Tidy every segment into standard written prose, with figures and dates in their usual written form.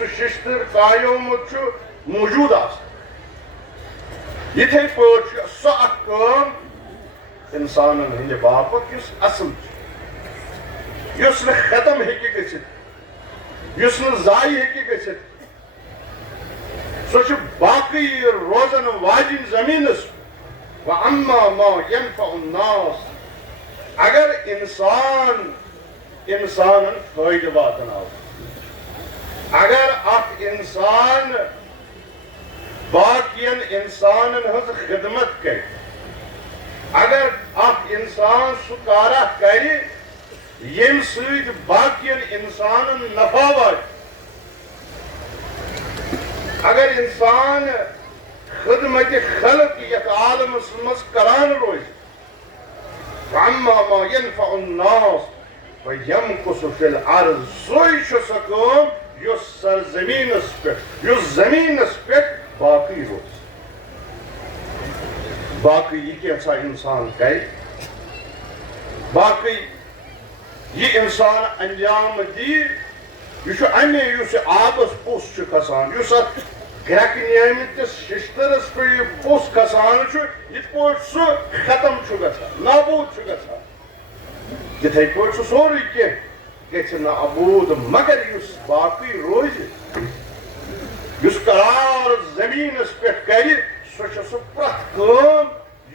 سہ ششتر کایومت موجود یتھے پٲٹھۍ سۄ اکھ کٲم اِنسانن ہٕنٛدِ باپتھ یُس اصل چھُ یُس نہٕ ختم ہیٚکہِ گٔژھِتھ یُس نہٕ ضایع ہیٚکہِ گٔژھِتھ سۄ چھِ باقٕے روزن واجِنۍ زٔمیٖنس وَأَمَّا مَا يَنفَعُ النَّاسَ اگر انسانن فٲیدٕ واتناو اگر اکھ انسان باقین انسانن ہٕنٛز خدمت کرِ اگر اکھ انسان سُہ کارا کرِ ییٚمہِ سۭتۍ باقین انسانن نفع واتہِ اگر انسان خدمت خلق یتھ عالمس منٛز کران روزِ وَأَمَّا مَا يَنفَعُ النَّاسَ وَيَمْكُثُ فِي الْأَرْضِ سۄے چھِ سۄ کٲم یۄس سرزمیٖنس پٮ۪ٹھ یُس زمیٖنس پٮ۪ٹھ باقٕے روزِ باقٕے یہِ کینٛژھا اِنسان کرِ باقٕے یہِ اِنسان انجام دِیہِ یہِ چھُ اَمے یُس یہِ آبس پوٚس چھُ کھسان یُس اتھ گرٛٮ۪کنٲمتِس ششترس پٮ۪ٹھ یہِ پوٚس کھسان چھُ یِتھ پٲٹھۍ سُہ ختم چھُ گژھان نابوٗد چھُ گژھان تِتھے پٲٹھۍ چھُ سورُے کینٛہہ گژھِ نابوٗد مگر یُس باقٕے روزِ یُس قرار زمیٖنس پٮ۪ٹھ کرِ سۄ چھِ سُہ پرٛٮ۪تھ کٲم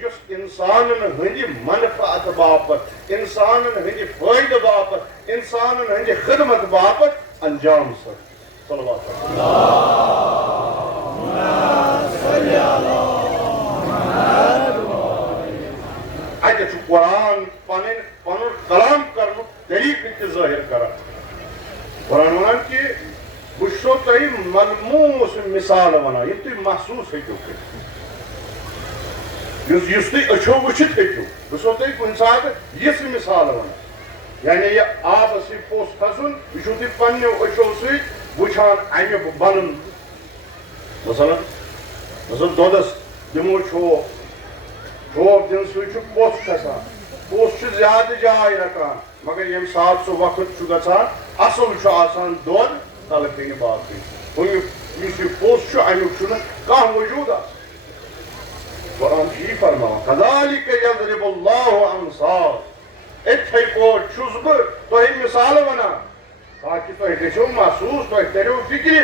یُس انسانن ہٕنٛدِ منفعت باپتھ انسانن ہٕنٛدِ فٲیدٕ باپتھ انسانن ہٕنٛدِ خدمت باپتھ انجام سپدِ صلوات اتہِ چھُ قرآن پنُن کلام کرنُک طریقہٕ تہِ ظٲہر کران قرآن ونان کہِ بہٕ چھُسو تۄہہِ ملموٗس مثال ونان یِم تُہۍ محسوٗس ہیٚکِو کٔرِتھ یُس تُہۍ أچھو وٕچھِتھ ہیٚکِو بہٕ چھُسو تۄہہِ کُنہِ ساتہٕ یِژھ مثال ونان یعنی یہِ آبس یہِ پوٚس کھسُن یہِ چھُو تُہۍ پننیو أچھو سۭتۍ وٕچھان امیُک بنُن مثلاً دۄدس دِمو چھوپ چھوپ دِنہٕ سۭتۍ چھُ پوٚس کھسان پوٚس چھُ زیادٕ جاے رٹان مگر ییٚمہِ ساتہٕ سُہ وقت چھُ گژھان اصل چھُ آسان دۄد تلہٕ کنہِ باقٕے ہُمیُک یُس یہِ پوٚس چھُ امیُک چھُنہٕ کانٛہہ وجوٗد آسان قرآن چھُ یی فرماوان کَذَٰلِکَ یَضْرِبُ اللّٰهُ الْأَمْثَالَ اِتھَے پٲٹھۍ چھُس بہٕ تۄہہِ مثالہٕ ونان تاکہِ تۄہہِ گژھیو محسوٗس تۄہہِ تریو فِکرِ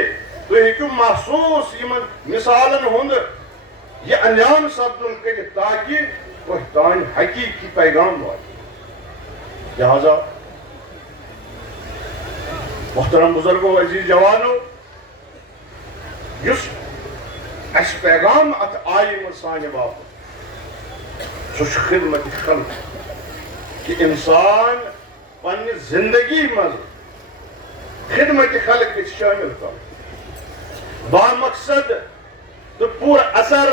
تُہۍ ہیٚکِو محسوٗس یِمن مثالن ہُنٛد یہِ انجام سپدُن کٔرِتھ تاکہِ تۄہہِ تانۍ حقیٖقی پیغام واتہِ لہذا محترم بُزرگو عزیٖز جوانو یُس اسہِ پیغام اتھ آیہِ منٛز سانہِ باپتھ سُہ چھُ خدمت خلق کہِ اِنسان پننہِ زندگی منٛز خدمت خلق گژھِ شٲمِل کرُن بامقصد تہٕ پوٗرٕ اثر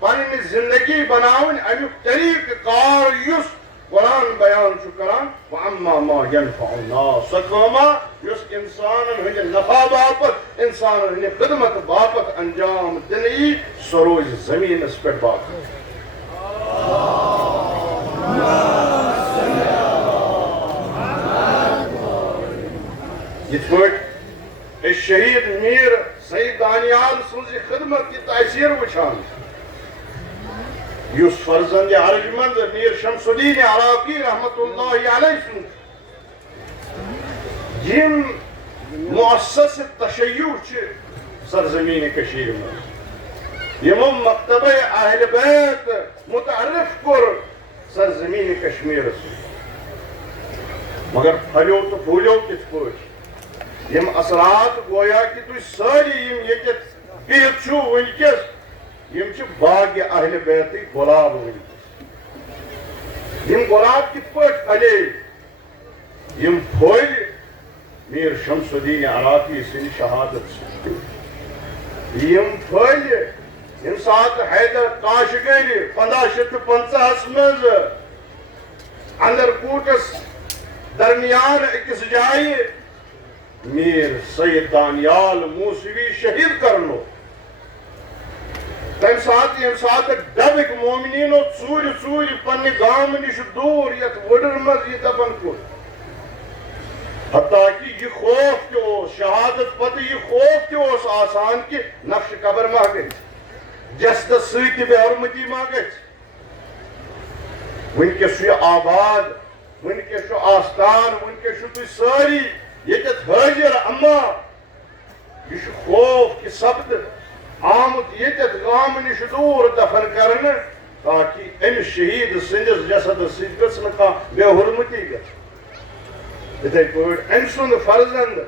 پنٕنۍ زندگی بناوٕنۍ امیُک طریقہٕ کار یُس قرآن بیان چھُ کران وَأَمَّا مَا يَنفَعُ النَّاسَ سۄ کٲما یُس انسانن ہٕنٛدِ نفع باپتھ انسانن ہٕنٛدِ خدمت باپتھ انجام دِنہٕ یی سۄ روزِ زمیٖنس پٮ۪ٹھ باقٕے یِتھ پٲٹھۍ أسۍ شہیٖد میٖر سعید دانیال سٕنٛز یہِ خدمت یہِ تأثیٖر وٕچھان یُس فرزند ارجمند میٖر شمس الدین عراقی رحمتہ اللہ علیہ سُنٛد یِم مؤسسہِ تشیع چھِ سرزمیٖنہِ کٔشیٖرِ منٛز یِمو مکتبہ اہلِ بیت متعارف کوٚر سرزمیٖنہِ کشمیٖرس سۭتۍ مگر پھلیو تہٕ پھوٗلیو کِتھ پٲٹھۍ یِم اثرات گویا کہِ تُہۍ سٲری یِم ییٚتٮ۪تھ بِہِتھ چھِو وٕنکیٚس یِم چھِ باغِ اہلِ بیتٕکۍ گۄلاب وٕنکیٚس یِم گۄلاب کِتھ پٲٹھۍ پھلے یِم پھٔلۍ میٖر شمس الدین عراقی سٕنٛدِ شہادت سۭتۍ یِم پھٔلۍ ییٚمہِ ساتہٕ حیدر کاشگرِ 1550 منٛز اندر کوٗٹس درمیان أکِس جایہِ میٖر سید دانیال موسوی شہیٖد کرنو تمہِ ساتہٕ ییٚمہِ ساتہٕ ڈبٕکۍ مومنیٖنو ژوٗرِ ژوٗرِ پننہِ گامہٕ نِش دوٗر یتھ وٕڈٕر منٛز یہِ دفن کوٚر حتیٰ کہ یہ خوف تہ شہادت پتہ یہ خوف تہ آسان کہ نقش قبر ما گژھِ جسدس سۭتۍ بے حرمتی ما گژھِ ونکس چھُ یہ آباد ونکس چھُ آستان ونکس چھُ تُہۍ سٲری ییٚتٮ۪تھ حٲضر اما یہ چھُ خوف کہ سپد آمت ییٚتٮ۪تھ گامہٕ نِش دوٗر دفن کرنہٕ تاکہ أمس شہید سندس جسدس سۭتۍ گٔژھ نہٕ کانٛہہ بے حرمتی گژھِ یتھے پٲٹھۍ أمۍ سُنٛد فرزند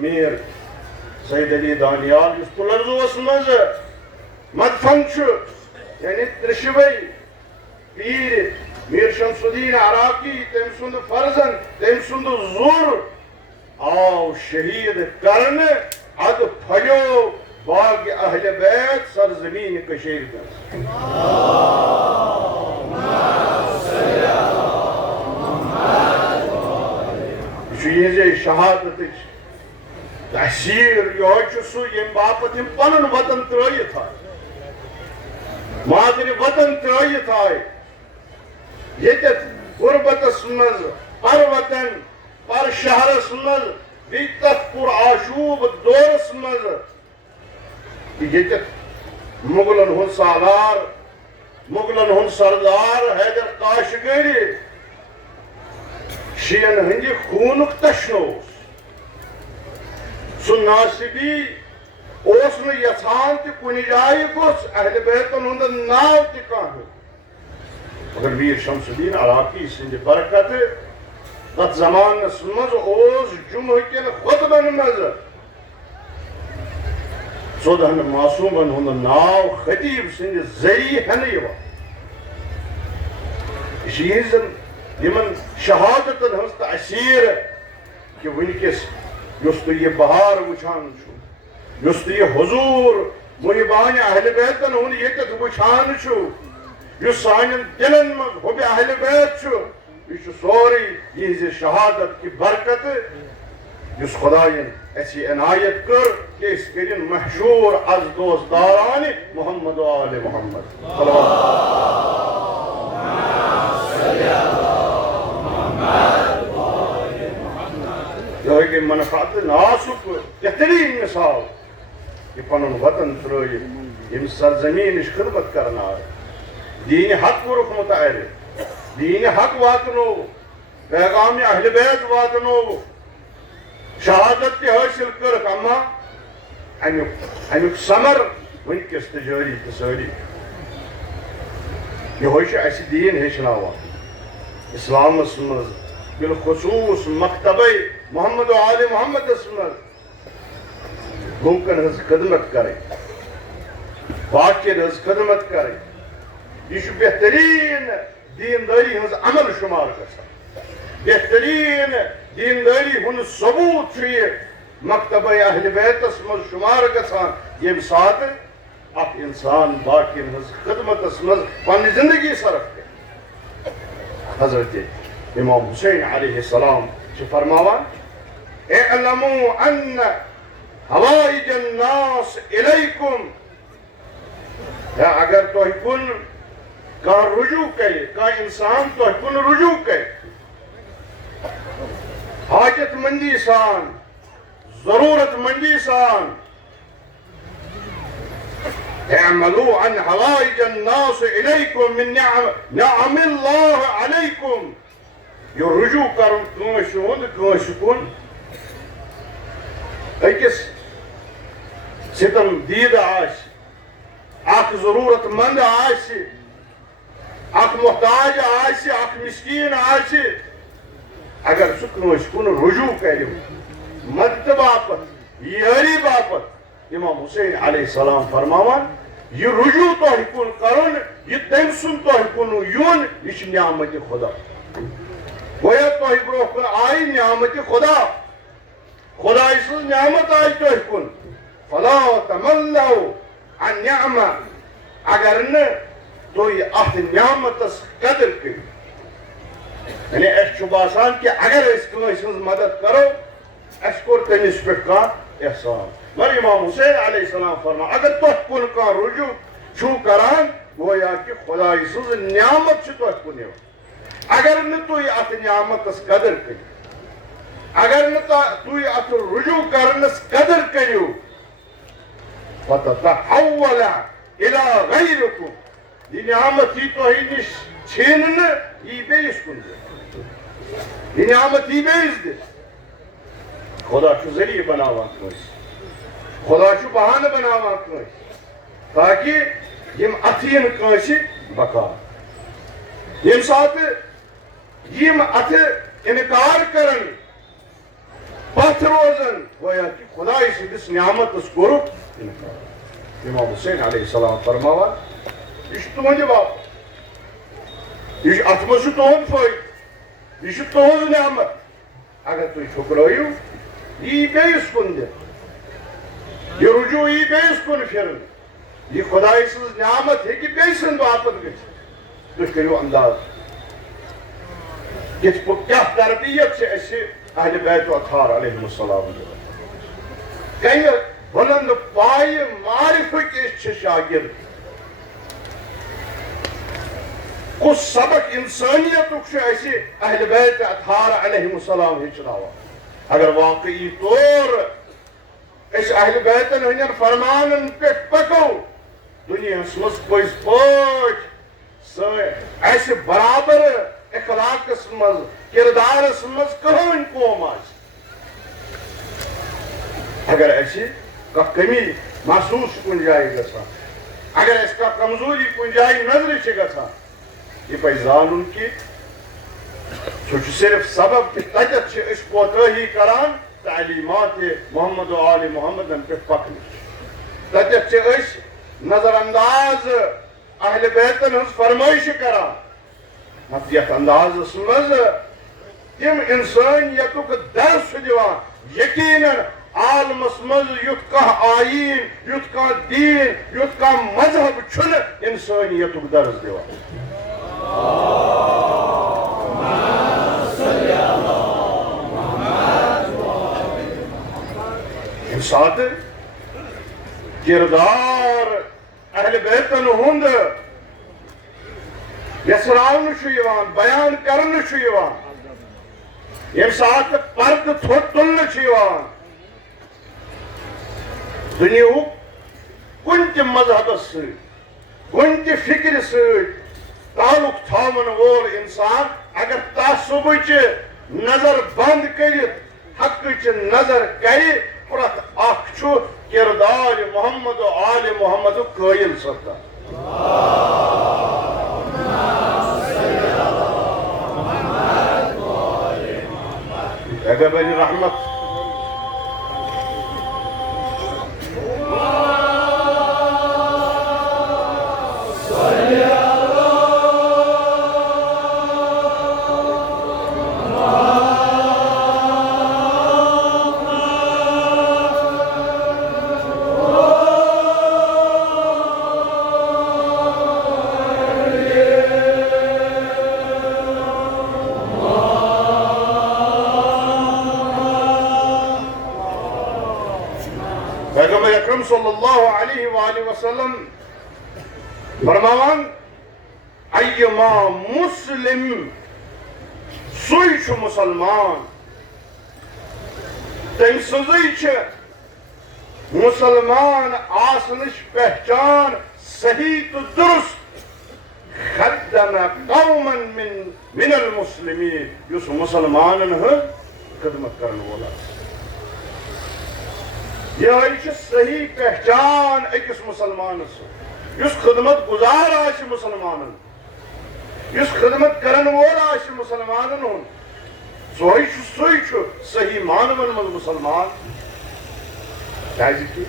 میر سید علی دانیال یُس تُلرزوس منٛز مدفن چھُ یعنی ترٛشوے پیٖر میر شمس الدین عراقی تٔمۍ سُنٛد فرزند تٔمۍ سُنٛد زُر آو شہید کرنہٕ ادٕ پھلیو باغ اہل بیت سرزمین کشیر منٛز یہ شہادت تحصیل یہ سہ یم باپت ہم پن وطن ترائت آئے مادری وطن ترائت آئے یتت غربتس مز پر وطن پر شہرس مز بی تت پر آشوب دورس مز یتت مغلن ہن سالار مغلن ہن سردار حیدر کاشگری شین ہندی خونک تشنو سہ ناصبی اس یژھان تہ کُنہِ جایہِ گوٚژھ اہل بیتن ہُنٛد ناو تہ کانٛہہ مگر میر شمس الدین عراقی سٕنٛدِ برکت تتھ زمانس منٛز اوس جمعہ کٮ۪ن خطبن منٛز 14 معصومن ہُنٛد ناو خطیب سٕنٛدِ ذریعہ ہٮ۪نہٕ یِوان یہ چھِ یِہنٛزن یمن شہادتن ہٕنٛز تأثیٖر کہ ونکس یُس تُہۍ یہ بہار وٕچھان چھُو یُس تُہۍ یہ حضور محبان اہل بیتن ہُنٛد ییٚتٮ۪تھ وٕچھان چھُو یُس سانٮ۪ن دلن منٛز حُبہِ اہل بیت چھُ یہ چھُ سورُے یِہنٛزِ شہادت کہِ برکت یُس خۄداین اَسہِ عنایت کٔر کہ أسۍ کٔرِن مشہوٗر از دوستدارانہِ محمد و آل محمد یہ گئی منفعت ناسک بہترین مثال کہ پنن وطن ترٲیِتھ ییٚمہِ سرزمین خدمت کرنا آئے دین حق کورُکھ متعارف دین حق واتنو پیغام اہل بیت واتنو شہادت تہ حٲصِل کٔرٕکھ اما امیُک ثمر ونکس تہ جٲری تہ سٲری یہوے چھُ اَسہِ دیٖن ہیٚچھناوان اسلامس منٛز بالخصوص مکتبے محمد و آل محمدس منٛز لوٗکن ہٕنٛز خدمت کرٕنۍ باقین ہٕنٛز خدمت کرٕنۍ یہ چھُ بہتریٖن دیندٲری ہٕنٛز عمل شُمار گژھان بہتریٖن دیندٲری ہُنٛد ثبوٗت چھُ یہِ مکتبے اہل بیتس منٛز شُمار گژھان ییٚمہِ ساتہٕ اکھ انسان باقین ہٕنٛز خدمتس منٛز پنٕنۍ زندگی صرف کرِ حضرت امام حسین علیہ السلام چھِ فرماوان اعلموا ان حوائج الناس الیکم اگر تۄہہِ کُن کانٛہہ رجوع کرِ کانٛہہ انسان تۄہہِ کُن رجوع کرِ حاجت مندی سان ضرورت مندی سان اعملوا عن حوائج الناس الیکم من نعم اللہ علیکم یہ رجوع کرن کٲنٛسہِ ہُنٛد کٲنٛسہِ کُن أکِس ستم دیٖدٕ آسہِ اکھ ضروٗرت منٛد آسہِ اکھ محتاج آسہِ اکھ مسکیٖن آسہِ اگر سُہ کٲنٛسہِ کُن رجوع کرِ مدتہٕ باپتھ یٲری باپتھ امام حسین علیہ السلام فرماوان یہ رجوع تۄہہِ کُن کرُن یہ تٔمۍ سُنٛد تۄہہِ کُن یُن یہ چھِ نعمتِ خدا گویا تۄہہِ برٛونٛہہ کُن آیہِ نعمتِ خدا خداے سٕنٛز نعمت آیہِ تۄہہِ کُن فلا تمنوا النعمہ اگر نہٕ تُہۍ اتھ نعمتس قدر کٔرِو یعنی اَسہِ چھُ باسان کہ اگر أسۍ کٲنٛسہِ ہٕنٛز مدد کرو اَسہِ کوٚر تٔمِس پٮ۪ٹھ کانٛہہ احسان مگر امام حسین علیہ السلام فرمان اگر تۄہہِ کُن کانٛہہ رجوع چھُو کران گویا کہ خداے سٕنٛز نعمت چھِ تۄہہِ کُن یِوان اگر نہٕ تُہۍ اتھ نعمتس قدر کٔرِو اگر تُہۍ اتھ رجوع کرنس قدر کٔرِو فتتحول الى غیرکم یہ نعمت یی تۄہہِ نِش چھیننہٕ یی بیٚیِس کُن دِنہٕ یہ نعمت یی بیٚیِس دِنہٕ خدا چھُ ذریعہ بناوان کٲنٛسہِ خدا چھُ بہانہٕ بناوان کٲنٛسہِ تاکہ یم اتھ یِن کٲنٛسہِ بکار ییٚمہِ ساتہٕ یم اتھ انکار کرن پتھ روزن گویا کہ خدای سٕنٛدِس نعمتس کوٚرُکھ انکار امام حسین علیہ السلام فرماوان یہ چھُ تُہنٛدِ باپتھ یہ اتھ منٛز چھُ تُہنٛد فٲیدٕ یہ چھُ تُہنٛز نعمت اگر تُہۍ ٹھُکرٲیِو یہِ یی بیٚیِس کُن دِنہٕ یہ رجوع یی بیٚیِس کُن پھِرنہٕ یہ خدای سٕنٛز نعمت ہیٚکہِ بیٚیہِ سٕنٛدِ باپتھ گٔژھِتھ تُہۍ کٔرِو انداز کِتھ پٲٹھۍ کیٛاہ تربیت چھِ اَسہِ اہلِ بیت اطہار علیہم السلام دِوان کمہِ بُلند پایہِ معرفٕکۍ أسۍ چھِ شاگرد کُس سبق انسانیتُک چھُ اَسہِ اہلِ بیت اطہار علیہم السلام ہیٚچھناوان اگر واقعی طور أسۍ اہلِ بیتن ہٕنٛدٮ۪ن فرمانن پٮ۪ٹھ پکو دُنیاہس منٛز پٔزۍ پٲٹھۍ اَسہِ برابر اخلاقس منٛز کردارس منٛز کٕہٕنۍ قوم آسہِ اگر اَسہِ کانٛہہ کمی محسوٗس چھِ کُنہِ جایہِ گژھان اگر اَسہِ کانٛہہ کمزوری کُنہِ جایہِ نظرِ چھِ گژھان یہ پزِ زانُن کہِ سُہ چھُ صرف سبب کہِ تتٮ۪تھ چھِ أسۍ کوتٲہی کران تعلیمات محمد و آل محمدن پٮ۪ٹھ پکنٕچ تتٮ۪تھ چھِ أسۍ نظر انداز اہلِ بیتن ہٕنٛز فرمٲیشہِ کران نتہٕ یتھ اندازس منٛز تِم انسٲنیتُک درس چھُ دِوان یقیٖنن عالمس منٛز یُتھ کانٛہہ آیٖن یُتھ کانٛہہ دیٖن یُتھ کانٛہہ مذہب چھُنہٕ انسٲنیتُک درس دِوان ییٚمہِ ساتہٕ کردار اہلِ بیتن ہُنٛد یژھراونہٕ چھُ یِوان بیان کرنہٕ چھُ یِوان ییٚمہِ ساتہٕ پردٕ تھوٚد تُلنہٕ چھُ یِوان دُنیہُک کُنہِ تہِ مذہبس سۭتۍ کُنہِ تہِ فکرِ سۭتۍ تعلق تھاون وول انسان اگر تعصبٕچ نظر بند کٔرِتھ حقٕچ نظر کرِ پرٛٮ۪تھ اکھ چھُ کردار محمد و آل محمدُک قٲیِل سپدان اگر بني رحمت پیغمبر اکرم صلی اللہ علیہ وآلہ وسلم فرماوان ایما مسلم سُے چھُ مسلمان تٔمۍ سٕنٛزٕے چھِ مسلمان آسنٕچ پہچان صحیح تہٕ درست خدم قومن من المسلمین یُس مسلمانن ہٕنٛز خدمت کرن وول آسہِ یہ چھِ صحیح پہچان أکِس مسلمانس یُس خدمت گزار آسہِ مسلمانن یُس خدمت کرن وول آسہِ مسلمانن ہُنٛد سُے چھُ صحیح معنون منٛز مسلمان کیازِ کہِ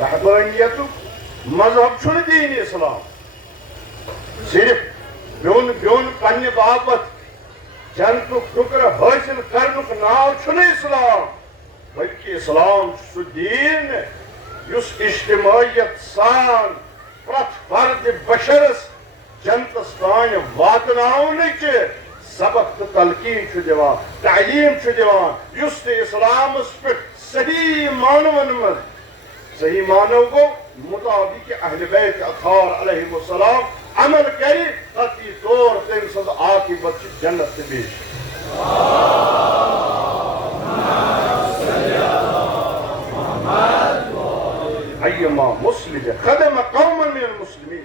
رحبانیتُک مذہب چھُنہٕ دیٖن اسلام صرف بیوٚن پننہِ باپتھ جنتُک ٹُکرٕ حٲصِل کرنُک ناو چھُنہٕ اسلام بلکہ اسلام چھُ سُہ دیٖن یُس اجتماعیت سان پرٛٮ۪تھ فرد بشرس جنتس تانۍ واتناونٕچ سبق تہٕ تلقیٖن چھُ دِوان تعلیٖم چھُ دِوان یُس تہِ اسلامس پٮ۪ٹھ صحیح معنون منٛز صحیح معنو گوٚو مطابق اہلِ بیت اطہار علیہم السلام عمل کرِ قطعی طور تٔمۍ سٕنٛز عاقبت چھِ جنت تہٕ بیٚیہِ ایما مسلم خدم قوما من المسلمین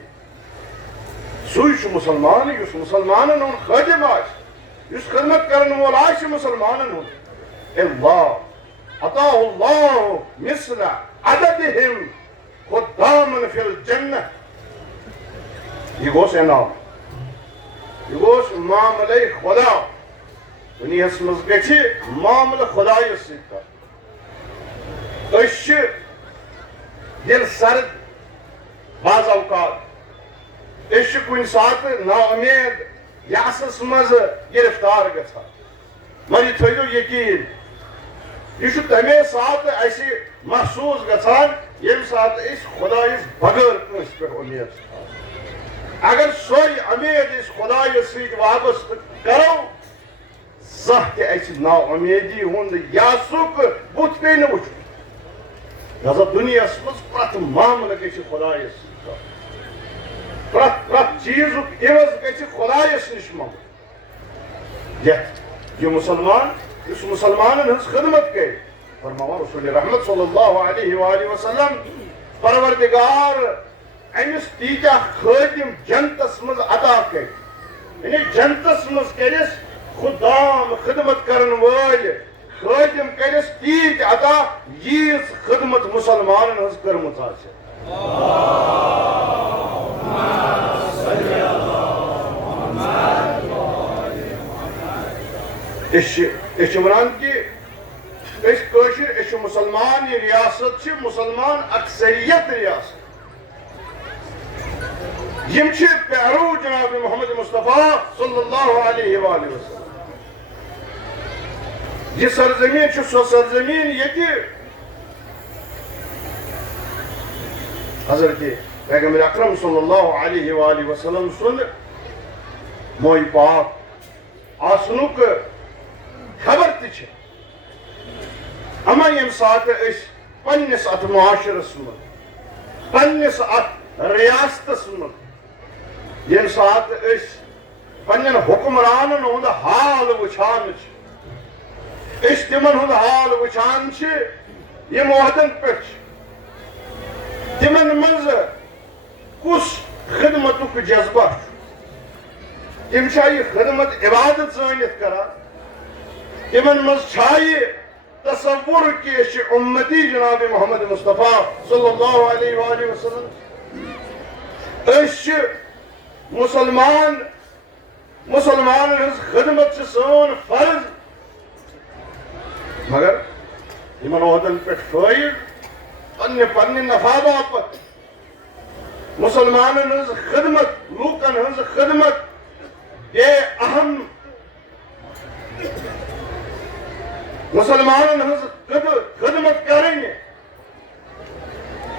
سوی مسلمان یس مسلمانن ہن خادم آس یس خدمت کرن وول آس مسلمانن ہن اللہ عطاہ اللہ مثل عددہم خدامن فی الجنہ یہ گوس انعام یہ گوس معاملہ خدا دنیاہس مز گژھِ معاملہ خدایس سۭتۍ کر أسۍ چھِ دل سرد بعض اوقات أسۍ چھِ کُنہِ ساتہٕ نا اُمید یأسس منٛز گرفتار گژھان مگر یہِ تھٲیِو یقیٖن یہ چھُ تمے ساتہٕ اَسہِ محسوٗس گژھان ییٚمہِ ساتہٕ أسۍ خدایس بغٲر کٲنٛسہِ پٮ۪ٹھ اُمید چھِ تھاوان اگر سۄے اُمید أسۍ خدایس سۭتۍ وابستہٕ کرو زانٛہہ تہِ اَسہِ نا اُمیدی ہُنٛد یاسُک بُتھ پیٚیہِ نہٕ وٕچھُن لہذا دُنیاہس منٛز پرٛٮ۪تھ معاملہٕ گژھِ خدایس سۭتۍ کرُن پرٛٮ۪تھ چیٖزُک عوض گژھِ خدایس نِش منٛگُن یتھ یہِ مسلمان یُس مسلمانن ہٕنٛز خدمت کرِ فرماوان رسول رحمت صلی اللہ علیہ وآلہ وسلم پروردگار أمِس تیٖتیاہ خٲدِم جنتس منٛز عطا کرِ یعنی جنتس منٛز کٔرِس خُدام خدمت کرن وٲلۍ خٲدِم کٔرِس تیٖتۍ عطا ییٖژ خدمت مسلمانن ہٕنٛز کٔرمٕژ آسہِ أسۍ چھِ ونان کہِ أسۍ کٲشِر أسۍ چھِ مسلمان یہِ ریاست چھِ مسلمان اکثریت ریاست یِم چھِ پیرو جناب محمد مصطفیٰ صلی اللہ علیہ وآلہ وسلم یہ سرزمین چھِ سۄ سرزمین ییٚتہِ حضرت پیغمبر اکرم صلی اللہ علیہ وآلہ وسلم سُنٛد موئے پاک آسنُک خبر تہِ چھِ اما ییٚمہِ ساتہٕ أسۍ پننِس اتھ معاشرس منٛز پننِس اتھ ریاستس منٛز ییٚمہِ ساتہٕ أسۍ پننٮ۪ن حُکمرانن ہُنٛد حال وٕچھان چھِ أسۍ تِمن ہُنٛد حال وٕچھان چھِ یِم عہدن پٮ۪ٹھ چھِ تِمن منٛز کُس خدمتُک جذبہ چھُ تِم چھا یہِ خدمت عبادت زٲنِتھ کران تِمن منٛز چھا یہِ تصور کہ أسۍ چھِ اُمتی جناب محمد مصطفیٰ صلی اللہ علیہ وآلہ وسلم أسۍ چھِ مسلمانن ہٕنٛز خدمت چھِ سون فرض مگر یِمن عہدن پٮ۪ٹھ فٲیِد پننہِ نفع باپتھ مسلمانن ہٕنٛز خدمت لوٗکن ہٕنٛز خدمت بے اہم مسلمانن ہٕنٛز خدمت کرٕنۍ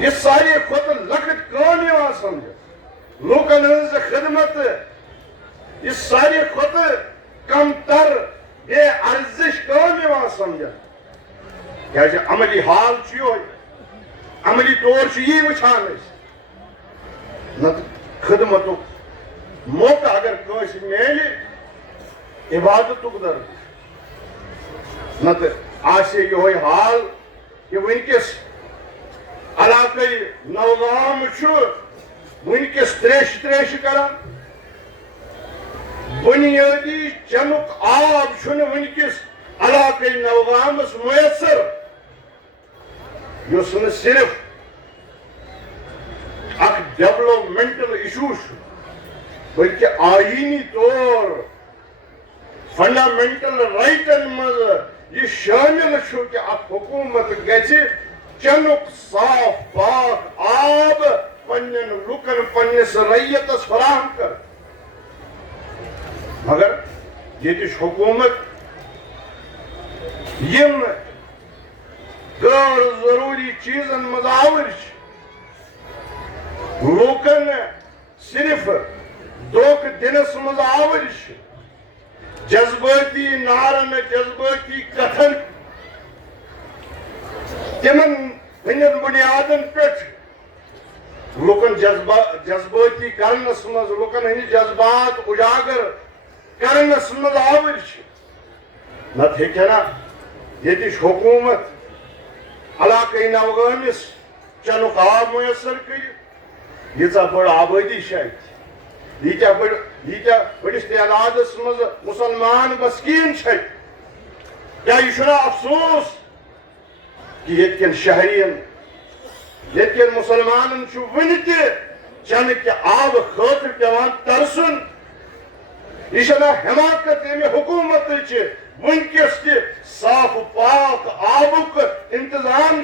یہِ ساروی کھۄتہٕ لۄکٕٹ کٲم یِوان سمجھنہٕ لوٗکن ہٕنٛز خدمت یہِ ساروی کھۄتہٕ کم تر بے ارزش کٲم یِوان سمجھنہٕ کیٛازِ عملی حال چھُ یِہوے عملی طور چھُ یی وٕچھان أسۍ نتہٕ خدمتُک موقعہٕ اگر کٲنٛسہِ میلہِ عبادتُک درجہٕ نتہٕ آسہِ یِہوے حال کہِ وٕنکیٚس علاقے نوگام چھُ وٕنکیٚس تریشہِ کران بُنیٲدی چنُک آب چھُنہٕ وٕنکیٚس علاقے نوگامس میسر یُس نہٕ صرف اکھ ڈیولپمنٹل ایشوٗ چھُ بلکہِ آئینی طور فنڈامنٹل رائٹن منٛز یہِ شٲمِل چھُ کہِ اکھ حکوٗمت گژھِ چنُک صاف پاک آب پننٮ۪ن لُکن پننِس رعیتس فراہم کرُن مگر ییٚتِچ حکوٗمت یِم غٲر ضروٗری چیٖزن منٛز آوٕرۍ چھِ لوٗکن صرف دھوکہٕ دِنس منٛز آوٕرۍ چھِ جذبٲتی نعرن جذبٲتی کتھن تِمن ہٕنٛدٮ۪ن بُنیادن پٮ۪ٹھ لوٗکن جذبٲتی کرنس منٛز لوٗکن ہٕنٛدۍ جذبات اُجاگر کرنس منٛز آوٕرۍ چھِ نتہٕ ہیٚکہِ نا ییٚتِچ حکوٗمت علاقے نوگٲمِس چنک آب میسر کر یہ بڑ آبادی شاید یہ بڑس تعداد مز مسلمان بسکین کیا یہ افسوس کہ یتکن شہرین یتکن مسلمان ون تہ چنک آب خاطر پیوان ترسن یہ حماقت امہ حکومت ونکس تہ صاف پاک آبک انتظام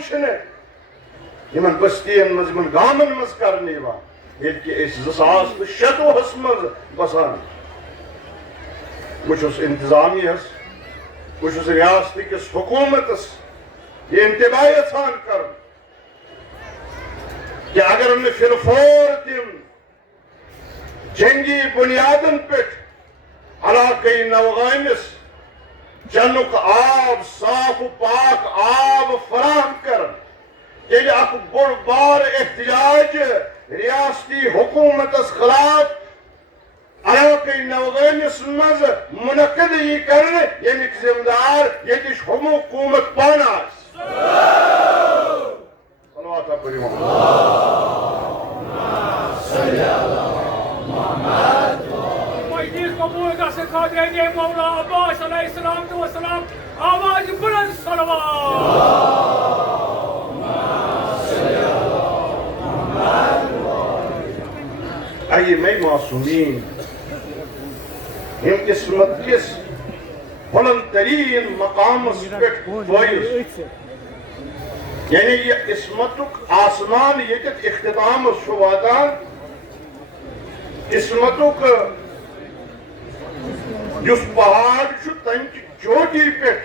یمن بستین مز یمن گامن مز کرنے یلکہ اس 2026 مز بسان بچس انتظامیہس بچس ریاست کس حکومتس یہ انتباہ یژھان کر کہ اگر ہم فی الفور تم جنگی بنیادن پہ علاقائی نوگامس چنک آب صاف پاک آب فراہم کر یعنی اخ بڑ بار احتجاج ریاستی حکومتس خلاف علاقائی نوگامس مز منعقد یہ کرنے یمیک ذمہ دار یتش حکومت پان آس صلوات پڑھو قبول گژھِ خٲطرٕ دِ مولا عباس علیہ السلام تو وسلام آواز بلند صلوات آئیے میں معصومین ہم قسمت کس بلند ترین مقام پہ فائز یعنی یہ قسمتک آسمان یتھ اختتام واتان قسمتک جس پہاڑ تم چوٹی پہ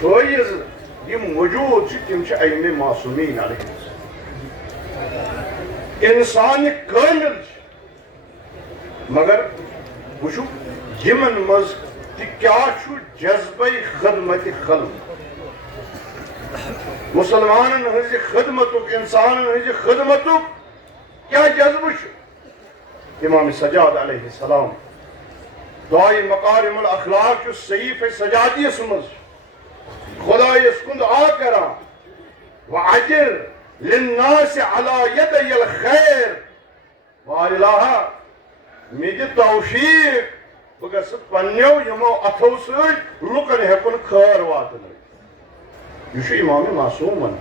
فائز یہ موجود تم ائمہ معصومین علیہ انسان کامل مگر وچھو یمن مز کیا جذبہ خدمت خلق مسلمان ہز خدمتک انسان ہز خدمتک کیا جذبہ امام سجاد علیہ السلام دعائی مکارم الاخلاق صحیف سجادیس مز خدایس کند آ کران وعجل للناس على يدي الخير والله ميد توفيق بگس پنیو یمو اتھو سۭتۍ لُکن ہیکُن خٲر واتنٲیِتھ یہ چھُ امام معصوم ونان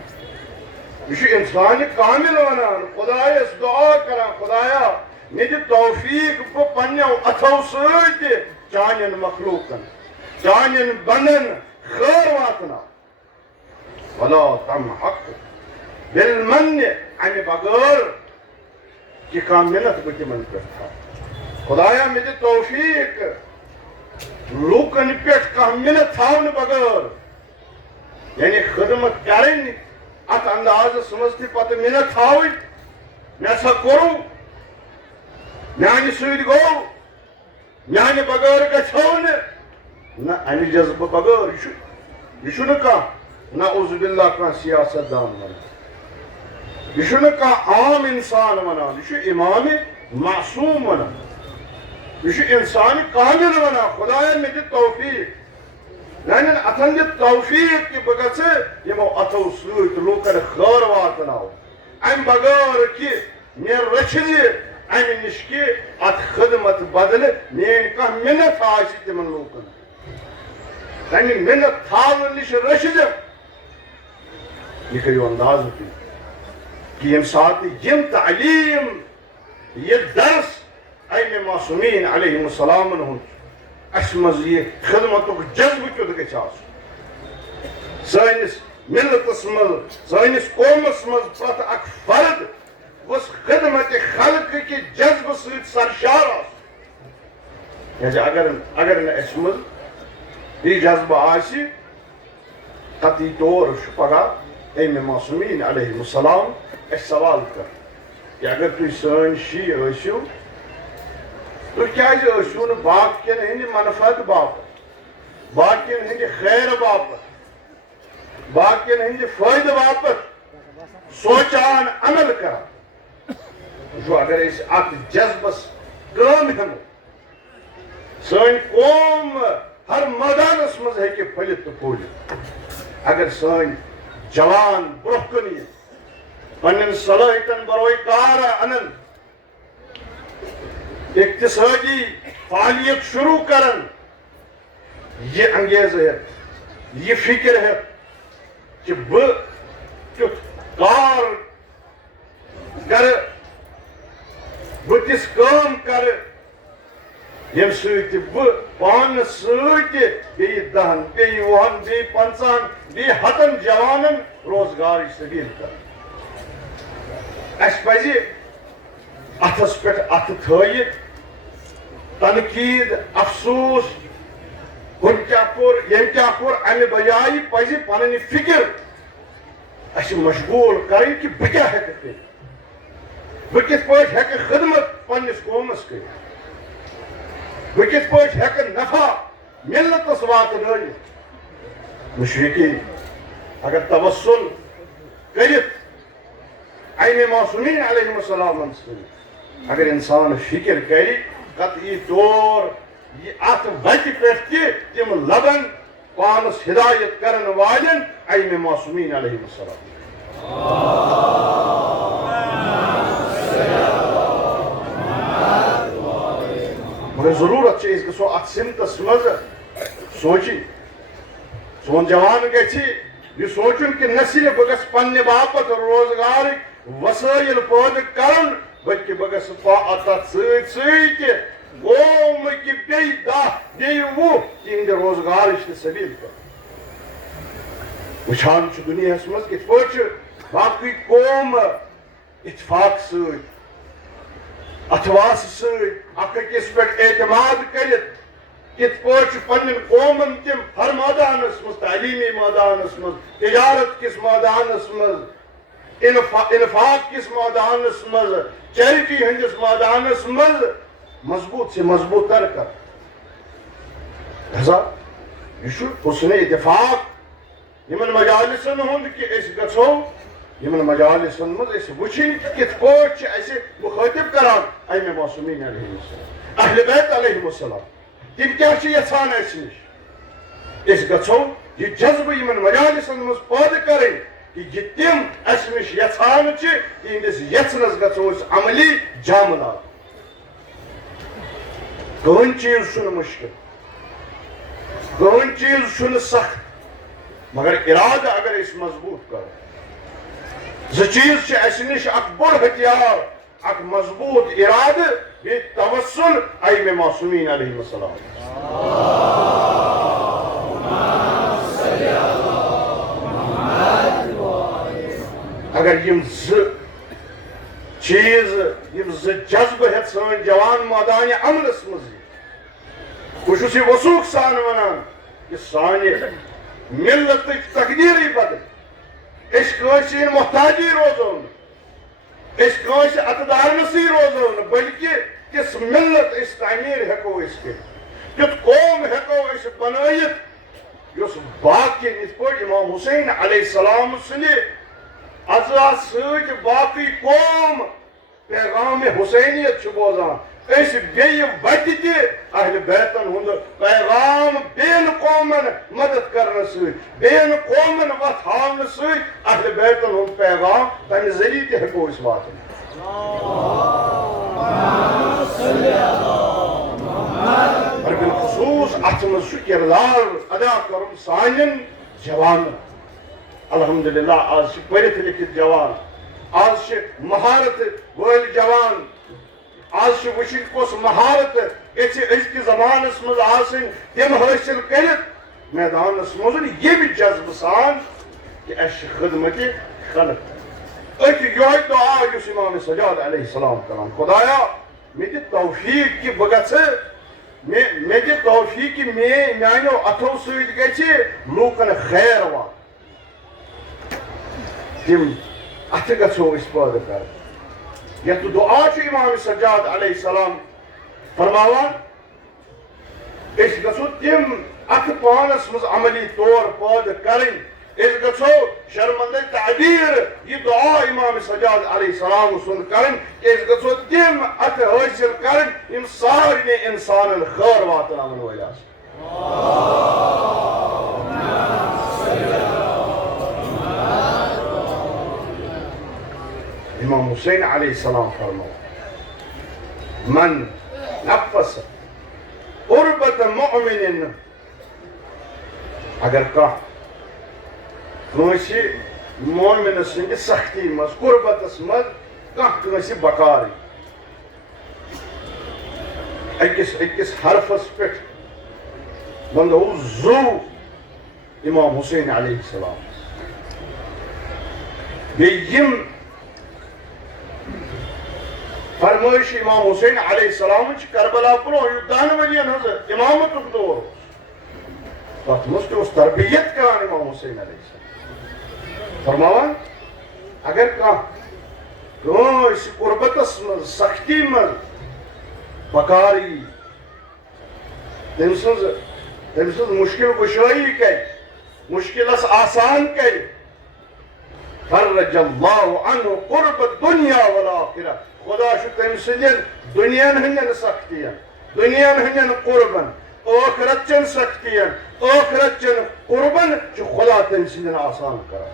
یہ چھُ انسان کامل ونان خدایس دعا کران خدایا مےٚ دِ توفیق بہٕ پننیو اتھو سۭتۍ چانین مخلوقن چانین بندن خٲر واتناو ولا تمحق بالمن امہ بغیر کہ کانٛہہ مِنت بہٕ تِمن پٮ۪ٹھ تھاو خدایا مےٚ دِ توفیق لوٗکن پٮ۪ٹھ کانٛہہ مِنت تھاونہٕ بغٲر یعنی خدمت کرٕنۍ اتھ اندازس منٛز تہِ پتہٕ مِنت تھاوٕنۍ مےٚ ہسا کوٚرُو میانہِ سۭتۍ گوٚو میانہِ بغٲر گژھو نہٕ نہ امہِ جذبہٕ بغٲر یہِ چھُنہٕ کانٛہہ نعوذ باللہ کانٛہہ سیاست دان ونان یہ چھُنہٕ کانٛہہ عام انسان ونان یہ چھُ امام معصوم ونان یہ چھُ انسان کامل ونان خدایا مےٚ دِ توفیق میانین اتھن دِ توفیق کہ بہٕ گژھٕ یمو اتھو سۭتۍ لوٗکن خٲر واتناو امہِ بغٲر کہ مےٚ رٔچھِ زِ امہِ نِش کہ اتھ خدمت بدلہٕ میٲنۍ کانٛہہ مِنت آسہِ تِمن لوٗکن تمہِ مِنت تھاونہٕ نِش رٔچھِ زِ یہ کٔرِو اندازٕ تُہۍ کہ یم سات یم تعلیم یہ درس ائمہ معصومین علیہ السلام ہند اس مز یہ خدمتک جذبہ کیت گژھِ آسُن سٲنِس ملتس مز سٲنِس قومس مز پرٛٮ۪تھ اکھ فرد گوٚژھ خدمت خلق کہ جذبہ سۭتۍ سرشار آسُن کیازِ اگر نہٕ اسہِ مز یہ جذبہ آسہِ قطعی طور چھُ پگاہ ائمہ معصومین علیہ السلام اس سوال کر کہ اگر تھی سن شی ٲسِو تُہۍ کیازِ ٲسِو نہٕ باقین ہٕنٛدِ منفعت باپتھ باقین ہٕنٛدِ خیر باپتھ باقین ہٕنٛدِ فٲیدٕ باپتھ سونچان عمل کران وٕچھو اگر أسۍ اتھ جذبس کٲم ہٮ۪مو سٲنۍ قوم ہر مٲدانس منٛز ہیٚکہِ پھٔلِتھ تہٕ پھوٗلِتھ اگر سٲنۍ جوان برونٛہہ کُن یِن پنن صلاحیتن بروئی کار انن اقتصادی فعالیت شروع کرن یہ انگیز ہے یہ فکر ہے کہ کار کر بتس کام کر یم سۭتۍ بہٕ پانہٕ سۭتۍ بیٚیہِ 10 بیٚیہِ 20 بیٚیہِ 50 بیٚیہِ 100 جوانن روزگار سبیل کر اَسہِ پَزِ اَتھس پٮ۪ٹھ اَتھٕ تھٲیِتھ تنقیٖد افسوٗس ہُم کیٛاہ کوٚر ییٚمۍ کیٛاہ کوٚر اَمہِ بجایہِ پَزِ پنٕنۍ فِکر اَسہِ مشغوٗل کَرٕنۍ کہِ بہٕ کیٛاہ ہٮ۪کہٕ کٔرِتھ بہٕ کِتھ پٲٹھۍ ہٮ۪کہٕ خدمت پننِس قومس کٔرِتھ بہٕ کِتھ پٲٹھۍ ہٮ۪کہٕ نفع ملتس واتنٲیِتھ مشرقی اگر تبسل کٔرِتھ اَمہِ معصوٗمیٖن علیہم السلامن سۭتۍ اگر انسان فکر کرِ قطعی طور یہ اتھ وتہِ پٮ۪ٹھ تہِ تِم لبن پانس ہدایت کرن والٮ۪ن اَمہِ معصوٗمیٖن علیہم السلام مگر ضروٗرت چھِ أسۍ گژھو اتھ سمتس منٛز سونچِنۍ سون جوان گژھِ یہ سونچُن کہ نہ صرف بہٕ گژھٕ پننہِ باپتھ روزگارٕکۍ وسٲیِل پٲدٕ کرُن بلکہِ بہٕ گژھٕ تتھ سۭتۍ سۭتۍ قومٕکۍ بیٚیہِ 10 بیٚیہِ 20 تِہنٛدِ روزگارٕچ تہِ سبیل کرُن وٕچھان چھُ دُنیاہس منٛز کِتھ پٲٹھۍ چھِ باقٕے قوم اتفاق سۭتۍ اتھواس سۭتۍ اکھ أکِس پٮ۪ٹھ اعتماد کٔرِتھ کِتھ پٲٹھۍ چھُ پننٮ۪ن قومن تِم ہر مٲدانس منٛز تعلیٖمی مٲدانس منٛز تجارت کِس مٲدانس منٛز انفاق کِس مٲدانس منٛز چیرٹی ہٕنٛدِس مٲدانس منٛز مضبوٗط سے مضبوٗط تر کر لہذا یہ چھُ حسنِ اتفاق یمن مجالسن ہُنٛد کہِ أسۍ گژھو یمن مجالسن منٛز أسۍ وٕچھِنۍ کہِ کِتھ پٲٹھۍ چھِ اَسہِ مُخٲطب کران اَمہِ معصوٗمیٖن علیہم السلام اہلِ بیت علیہم السلام تِم کیٛاہ چھِ یژھان اَسہِ نِش أسۍ گژھو یہِ جذبہٕ یمن مجالسن منٛز پٲدٕ کرٕنۍ کہ یہ تم اَسہِ نِش یژھان چھِ تِہنٛدِس یژھنس گژھو أسۍ عملی جامہٕ لاگٕنۍ کٕہٕنۍ چیٖز چھُنہٕ مُشکِل کٕہٕنۍ چیٖز چھُنہٕ سخت مگر ارادٕ اگر أسۍ مضبوٗط کرو زٕ چیٖز چھِ اَسہِ نِش اکھ بوٚڑ ہتھیار اکھ مضبوٗط ارادٕ بیٚیہِ توسل اَمہِ معصوٗمیٖن علیہم السلام اگر یم زٕ چیٖز یم زٕ جذبہٕ ہٮ۪تھ سٲنۍ جوان مٲدانہِ عملس منٛز یی بہٕ چھُس یہِ وثوٗق سان ونان کہ سانہِ ملتٕچ تقدیٖرٕے بدل أسۍ کٲنٛسہِ ہِنٛدۍ محتاجی روزو نہٕ أسۍ کٲنٛسہِ اقدارنسٕے روزو نہٕ بلکہِ تِژھ ملت أسۍ تعمیٖر ہٮ۪کو أسۍ کٔرِتھ تیُتھ قوم ہٮ۪کو أسۍ بنٲیِتھ یُس باقین یِتھ پٲٹھۍ امام حُسین علیہ السلام سٕنٛدِ عزا سۭتۍ باقٕے قوم پیغام حسینیت چھُ بوزان أسۍ بیٚیہِ وتہِ تہِ اہلِ بیتن ہُنٛد پیغام بیٚین قومن مدد کرنہٕ سۭتۍ بیٚین قومن وتھ ہاونہٕ سۭتۍ اہلِ بیتن ہُنٛد پیغام تمہِ ذٔریعہٕ تہِ ہٮ۪کو أسۍ واتنٲیِتھ مگر بالخصوٗص اتھ منٛز چھُ کِردار ادا کرُن سانٮ۪ن جوانن الحمدللہ آز چھِ پٔرِتھ لیکھِتھ جوان آز چھِ مہارت وٲلۍ جوان آز چھِ وٕچھِنۍ کۄس مہارت گژھِ أزکِس زمانس منٛز آسٕنۍ تِم حٲصِل کٔرِتھ میدانس منٛز ییٚمہِ جذبہٕ سان کہِ اَسہِ چھِ خدمتہِ خلق أتھۍ یِہوٚے دُعا یُس امام سجاد علیہ السلام کران خۄدایا مےٚ دِ توفیٖق کہِ بہٕ گژھٕ مےٚ دِ توفیٖق کہِ میانیو اتھو سۭتۍ گژھِ لوٗکن خیر واتُن تِم اتھٕ گژھو أسۍ پٲدٕ کرٕنۍ یتھ دعا چھُ امام سجاد علیہ السلام فرماوان أسۍ گژھو تِم اتھٕ پانس منٛز عملی طور پٲدٕ کرٕنۍ أسۍ گژھو شرمندے تعبیٖر یہِ دعا امام سجاد علیہ السلام سُنٛد کرٕنۍ کہِ أسۍ گژھو تِم اتھٕ حٲصِل کرٕنۍ یِم سارنٕے انسانن خٲر واتناون وٲلۍ آسن امام حسین علیہ السلام فرمو من نفس قربت مؤمن اگر کانسی مومن سند سختی مز قربتس مز کانسی بکاری اکس حرفس پہ بندو زو امام حسین علیہ السلام بیم فرمائش امام حسین علیہ السلام کربلا برو دان ورین ہز امامت دور تر مز تہ تربیت کران امام حسین علیہ السلام فرماوان اگر کانس قربتس مز سختی مز بکاری تم سز مشکل کشائی کر مشکلس آسان کر فرج اللہ عنہ قرب الدنیا والآخرہ خدا شو تم سندین دنیا ہندین سختین دنیا ہندین قربن آخرت چن سختین آخرت چن قربن جو خدا تم سندین آسان کرا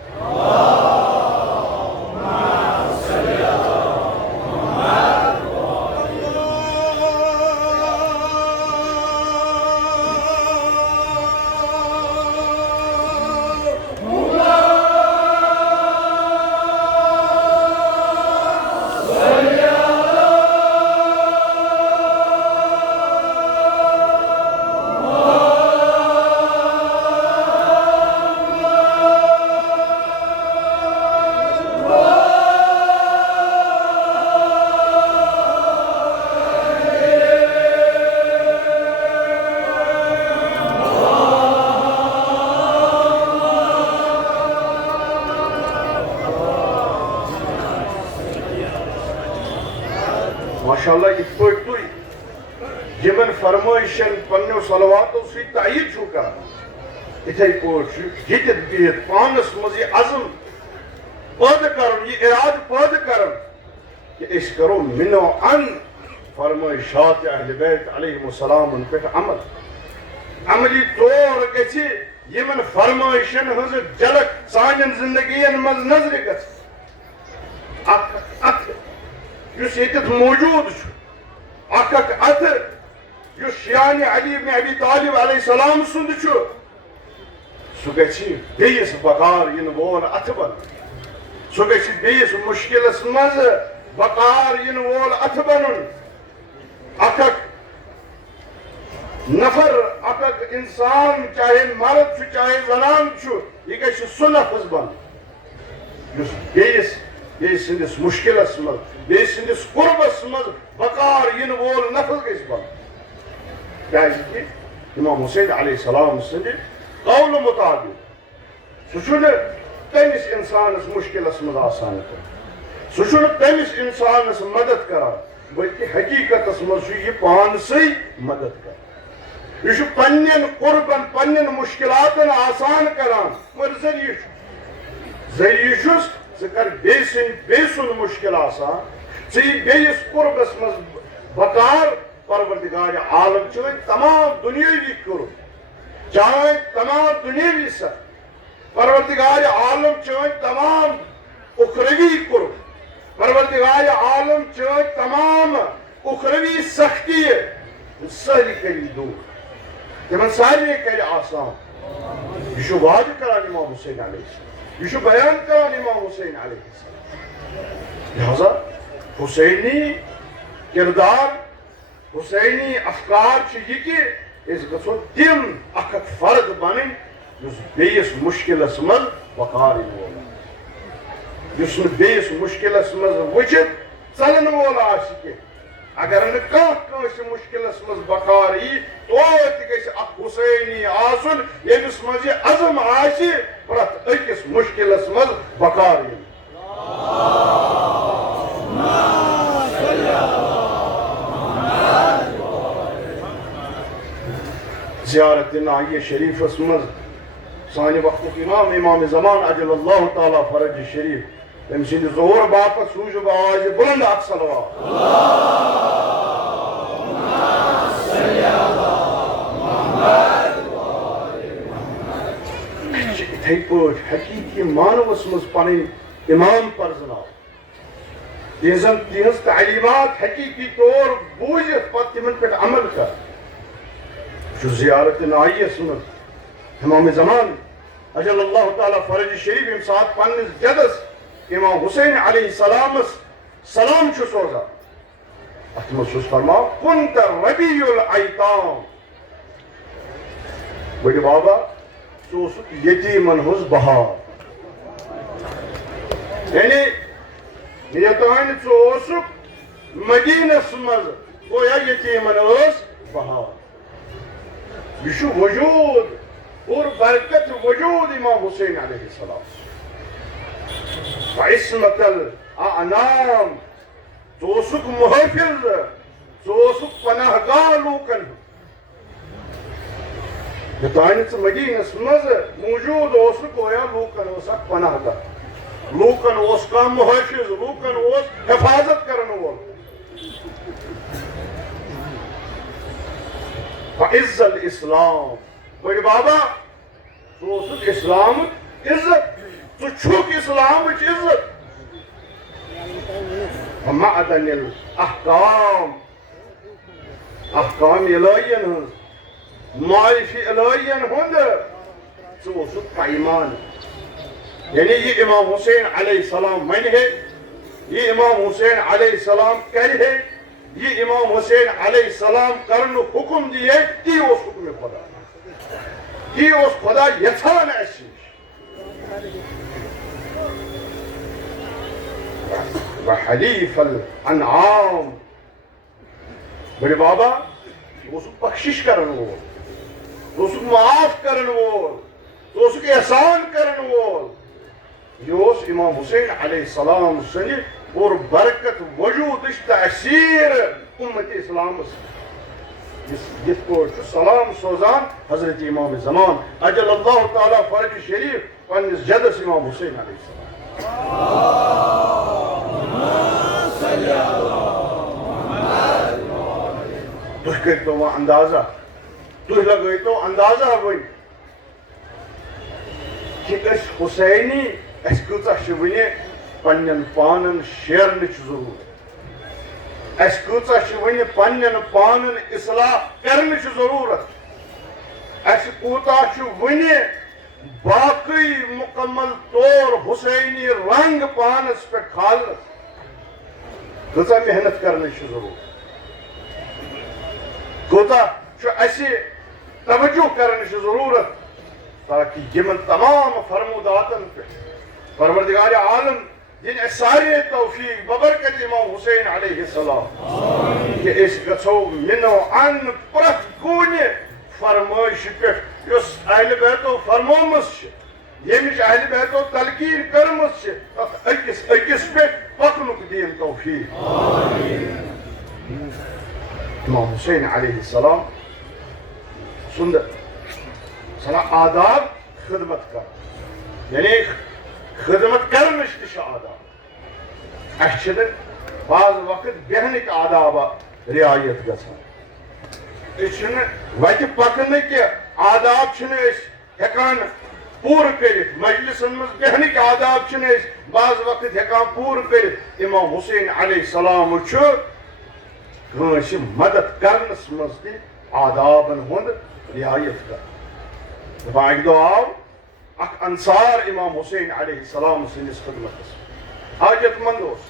ماشاءاللہ یہ پوئی جمن فرمائشن پنیو صلواتو سی تائید چھو کر اتھائی پوچھ جتت بیت پانس مزی عظم پاد کرم یہ اراد پاد کرم کہ اس کرو منو ان فرمائشات اہل بیت علیہ السلام ان پہ عمل عملی طور گچھی یمن فرمائشن ہز جلک سانین زندگین مز نظر گچھ ات یس یتت موجود اک ات یس شیان علی بن ابی طالب علیہ السلام سند سہ گژھِ بیس بکار ین وول ات بن سہ گژھِ بیس مشکلس مز بکار ین وول ات بنن اک نفر اک انسان چاہے مرد چاہے زنان یہ گژھِ سہ نفذ بن یس بیس سندس مشکلس مز بیس سندس قربس مز بکار ین وول نفذ گژھِ بن کہ امام حسین علیہ السلام سند قول مطابق سہ تمس انسانس مشکلس مز آسان کر سہ تمس انسانس مدد کران بلکہ حقیقتس مز یہ پانسی مدد کر یہ پنن قربن پنن مشکلاتن آسان کران مگر ذریعہ چھس ژٕ کر بیٚیہِ سُنٛد مُشکِل آسان ژٕ یہِ بیٚیِس قُربس منٛز بکار پروردگار عالم چٲنۍ تمام دُنیٲوی کوٚرُن چٲنۍ تمام دُنیٲوی سخ پروردگار عالم چٲنۍ تمام اُخروی کوٚرُن پروردگار عالم چٲنۍ تمام اُخروی سختی سٲری کٔرِن دوٗر تِمن سارنٕے کرِ آسان یہ چھُ وعدٕ کران امام حسین علیہ السلام یہ بیان کران امام حسین علیہ السلام لہذا حسینی کردار حسینی افکار یہ کہ اس گھو تم اخ فرد بن بیس مشکلس مز بکار وول اس بیس مشکلس مز وچت ژلن وول آسہ اگر نس مشکلس مز بکار توت گھ اخ حسینی آسن یمس مز یہ عزم آسہ پرت اکس مشکلس مز بکار زیارت ناحیہ شریفس مز سانہ وقت امام امام زمان اجل اللہ تعالی فرج شریف تم سند ظہور باپت سوزو آواز بلند اک صلوات اتھے پٲٹھۍ حقیقی مانوس مز پن امام پرزناو تہذ تعلیمات حقیقی طور بوزت پتہ تمن پہ عمل کر زیارت نائیس من امام زمان اجل اللہ تعالیٰ فرج شریف یم سات پنس جدس امام حسین علیہ السلام سلام سوزا ات مس فرما کنت ربیع الایتام بڑی بابا ثوسک یتیمن ہز بہار یعنی یوتان ثوسک مدینس مز گویا یتیمن اس بہار یہ وجود اور برکت وجود امام حسین علیہ السلام وعصمت الاعنام ثوسک محافظ ثوسک پناہ گاہ لوکن یوتان مدینس مز موجود اس گویا لوکن اس پناہ گاہ لوکن اس کا محافظ لوکن اس حفاظت کرن وول فعز الاسلام بڑی بابا تو اسلام عزت تو چھوک اسلام عزت معدن الاحکام احکام الہین ہند معرفی الہین ہند تو پیمان یعنی یہ امام حسین علیہ السلام من ہے یہ امام حسین علیہ السلام کر ہے یہ امام حسین علیہ السلام کرن حکم دیے تی اس حکم خدا یہ اس خدا یژھان اسی وحلیف الانعام بڑے بابا اس بخشش کرن وول اس معاف کرن وول اس احسان کرن وول یہ امام حسین علیہ السلام سن اور برکت وجود تاثیر امت اسلام جس کو سلام سوزان حضرت امام زمان اجل اللہ تعالیٰ فرج شریف پنس جدس امام حسین علیہ السلام تُہۍ کٔرۍتو وۄنۍ اندازہ تُہۍ لگٲیتو اندازہ وۄنۍ کہ أسۍ حسینی اَسہِ کۭژاہ چھِ وٕنہِ پنٛنٮ۪ن پانن شیرنٕچ ضروٗرت اَسہِ کۭژاہ چھِ وٕنہِ پنٛنٮ۪ن پانن اصلاح کرنٕچ ضروٗرت اَسہِ کوٗتاہ چھُ وٕنہِ باقٕے مکمل طور حسینی رنگ پانس پٮ۪ٹھ کھالنس کۭژاہ محنت کرنٕچ چھِ ضروٗرت کوٗتاہ چھُ اَسہِ توجہ کرنٕچ ضروٗرت تاکہ یمن تمام فرموداتن پہ پروردگار عالم دن اَسہِ سارے توفیق ببرکت امام حسین علیہ السلام کہ أسۍ گژھو مِنو ان پرٛٮ۪تھ کُنہِ فرمٲیشہِ پٮ۪ٹھ یۄس اہلِ بیتو فرمٲومٕژ چھِ ییٚمِچ اہلِ بیتو تلقیٖن کٔرمٕژ چھِ تتھ أکِس أکِس پٮ۪ٹھ پکنُک دِیِن توفیق امام حسین علیہ السلام سُنٛد آداب خدمت کر یعنی خدمت کرنٕچ تہِ چھِ آداب اَسہِ چھِنہٕ بعض وقت بیٚہنٕکۍ آداب رعایت گژھان أسۍ چھِنہٕ وتہِ پکنٕکۍ آداب چھِنہٕ أسۍ ہٮ۪کان پوٗرٕ کٔرِتھ مجلسن منٛز بیٚہنٕکۍ آداب چھِنہٕ أسۍ بعض وقت ہٮ۪کان پوٗرٕ کٔرِتھ امام حسین علیہ السلام چھُ کٲنٛسہِ مدد کرنس منٛز تہِ آدابن ہُنٛد رعایت کران اکہِ دۄہ آو اکھ انصار امام حسین علیہ السلام سٕنٛدِس خدمتس حاجت مند اوس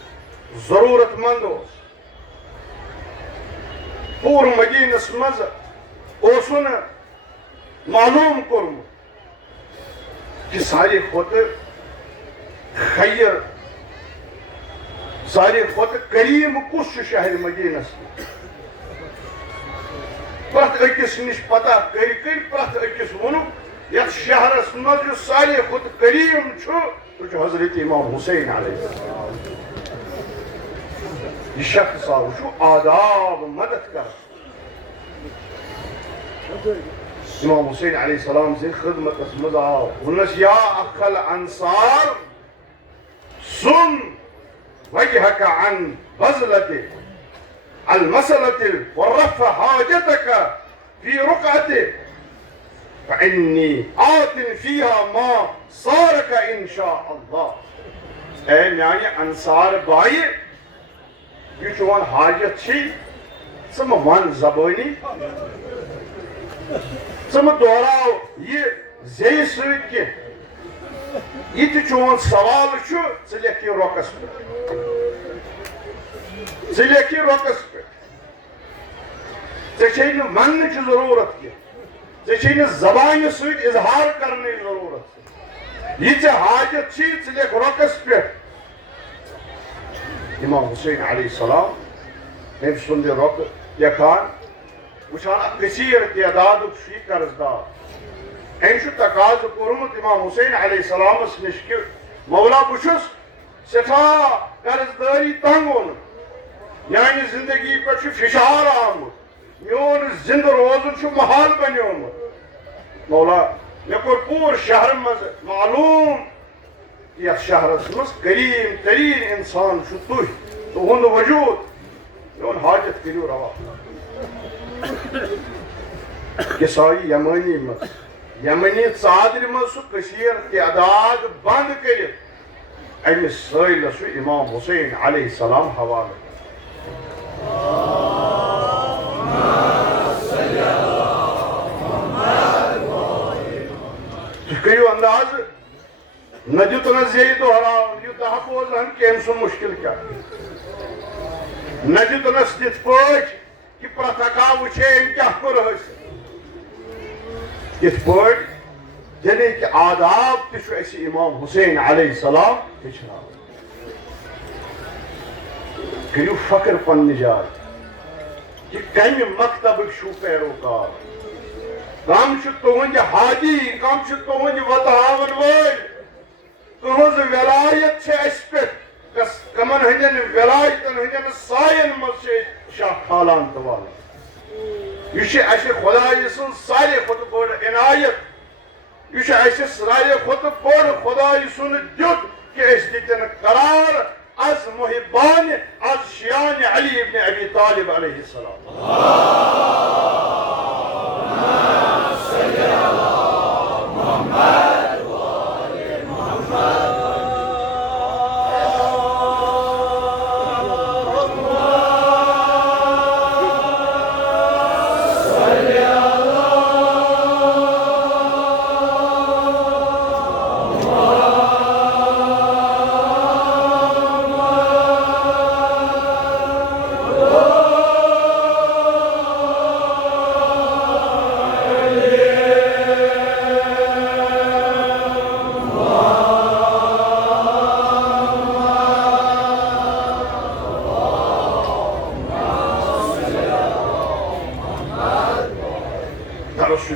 ضروٗرت مند اوس پوٗرٕ مدیٖنس منٛز اوسُن معلوٗم کوٚرمُت کہ ساروی کھۄتہٕ خیر ساروی کھۄتہٕ کریٖم کُس چھُ شہرِ مدیٖنس منٛز پرٛٮ۪تھ أکِس نِش پتہ کٔرۍ پرٛٮ۪تھ أکِس ووٚنُکھ یتھ شہرس منٛز یُس ساروی کھۄتہٕ کریٖم چھُ سُہ چھُ حضرت امام حسین علیہ السلام یہ شخص آو چھُ آداب مدد کران امام حسین علیہ السلام سٕنٛدِ خدمتس منٛز آو ووٚننس یا اخ الانصار سُم وجهك عن بذلة المسألة ورفع حاجتك في رقعته فإني آت فيها ما صارك إن شاء الله اے میانہِ انصار بھائی یہ چون حاجت چھی ثم ون زبانی ثم دوراو یہ زی سوit کی یہ تہ چون سوال چھو ژٕ لیکھ یہ رۄقس پٮ۪ٹھ ژٕ لیکھ یہ رۄقس پٮ۪ٹھ ژےٚ چھے نہٕ وننٕچ ضروٗرت کینٛہہ ژےٚ چھے نہٕ زبانہِ سۭتۍ اظہار کرنٕچ ضروٗرت یہ ژےٚ حاجت چھی ژٕ لیکھ رۄقس پٮ۪ٹھ امام حسین علیہ السلام أمۍ سُنٛد یہِ رۄقہٕ لیکھان وٕچھان اکھ کثیٖر تعدادُک چھُ یہِ قرض دار أمۍ چھُ تقاضہٕ کوٚرمُت امام حسین علیہ السلامس نِش کہِ مولا بہٕ چھُس سٮ۪ٹھاہ قرض دٲری تنگ آمُت میانہِ زندگی پٮ۪ٹھ چھُ فشار آمُت میون زندٕ روزُن چھُ محال بنیومُت مولا مےٚ کوٚر پوٗرٕ شہرٕ منٛز معلوٗم یتھ شہرس منٛز کریٖم تریٖن انسان چھُ تُہۍ تُہُنٛد وجوٗد میون حاجت کٔرِو روا کسائی یمانی منٛز یمنی ژادرِ منٛز سُہ کثیٖر تعداد بنٛد کٔرِتھ أمِس سٲیلس چھُ امام حسین علیہ السلام حوالہٕ تُہۍ کٔرِو اندازٕ نہ دِتُنس یہِ دۄہراوُن یوٗتاہ بوزہن کہِ أمۍ سُنٛد مُشکِل کیٛاہ نہ دِتُنس تِتھ پٲٹھۍ کہِ پرٛٮ۪تھ اکھا وٕچھے أمۍ کیٛاہ کوٚر حٲصِل تِتھ پٲٹھۍ دِنٕکۍ آداب تہِ چھُ اَسہِ امام حسین علیہ السلام ہیٚچھناوان کٔرِو فخر پننہِ جایہِ کہِ کمہِ مکتبٕکۍ چھُو پیروکار کم چھُ تُہنٛدِ ہادی کم چھِ تُہنٛدِ وتراون وٲلۍ تُہنٛز ولایت چھِ اَسہِ پٮ۪ٹھ کمن ہٕنٛدٮ۪ن ولایتن ہٕنٛدٮ۪ن ساین منٛز چھِ أسۍ شاہ کھالان تہٕ والان یہِ چھِ اَسہِ خۄدایہِ سٕنٛز ساروے کھۄتہٕ بٔڑ عنایت یہِ چھُ اَسہِ ساروے کھۄتہٕ بوٚڑ خۄدایہِ سُنٛد دیُت کہِ أسۍ دِتِن قرار از محبانہِ از شیانہِ علی ابن ابی طالب علیہ السلام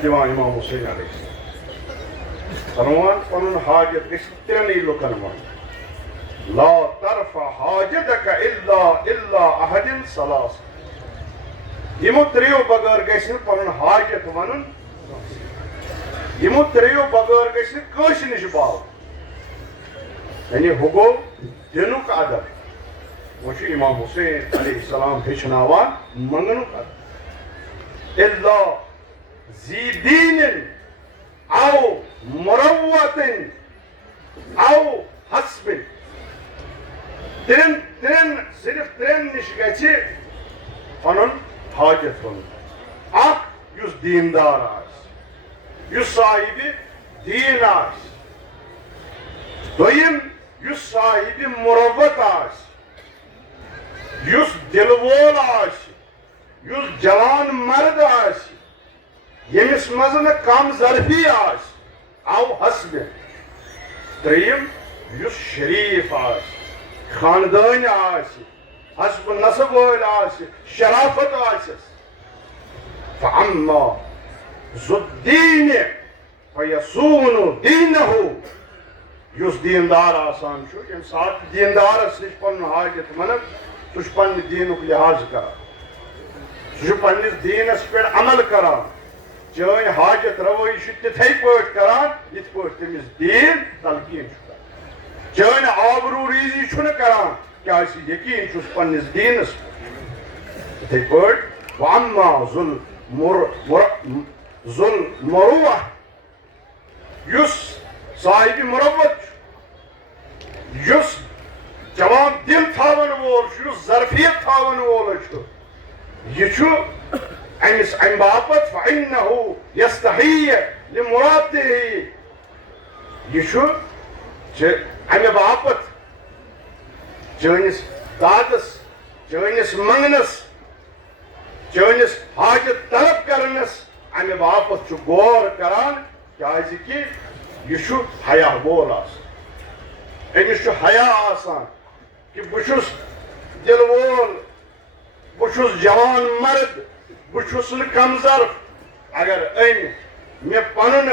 دِوان امام حسین علیہ السلام فرمان پنُن حاجت گژھِ ترٛٮ۪نٕے لُکن منٛز لا ترفع حاجتك الا احد ثلاث یِمو ترٛیٚیو بغٲر گژھِ نہٕ پنُن حاجت ونُن یِمو ترٛیٚیو بغٲر گژھِ نہٕ کٲنٛسہِ نِش باوُن یعنی ہُہ گوٚو دِنُک ادب وۄنۍ چھُ امام حسین علیہ السلام ہیٚچھناوان منٛگنُک ادب الا ذی دین او مروت او حسب صرف ترٛٮ۪ن نِش گژھِ پنُن حاجت ونُن اکھ یُس دیندار آسہِ یُس صاحبِ دیٖن آسہِ دوٚیِم یُس صاحبِ مُروت آسہِ یُس دِلہٕ وول آسہِ یُس جوان مرد آسہِ ییٚمِس منٛز نہٕ کم ظرفی آسہِ او حسبِ ترٛیٚیِم یُس شریٖف آسہِ خاندٲنۍ آسہِ حسب نسب وٲلۍ آسہِ شرافت آسٮ۪س فاما ذو الدیٖنِ فیصوٗنُ دیٖنہُ یُس دیندار آسان چھُ ییٚمہِ ساتہٕ دیندارس نِش پنُن حاجت ونان سُہ چھُ پننہِ دیٖنُک لحاظ کران سُہ چھُ پننِس دیٖنس پٮ۪ٹھ عمل کران چٲنۍ حاجت روٲیی چھُ تِتھے پٲٹھۍ کران یِتھ پٲٹھۍ تٔمِس دیٖن تلقیٖن چھُ کران چٲنۍ آبروٗ ریٖزی چھُنہٕ کران کیازِ یقیٖن چھُس پننِس دیٖنس پٮ۪ٹھ یِتھے پٲٹھۍ واما ذو المروہ یُس صاحبِ مروت چھُ یُس جوان دل تھاون وول وول ظرفیت تھاون وول یہ امس ام باپت فإنه يستحي لمراده یہ امہ باپت چٲنِس دادس چٲنِس منگنس چٲنِس حاجت طلب کرنس امہ باپت غور کران کیازِ کہ یہ حیا وول آسان امس حیا آسان کہ بہ چھُس دل وول بہ چھُس جوان مرد بہ چھُس نہٕ کمزرف اگر مے پنُن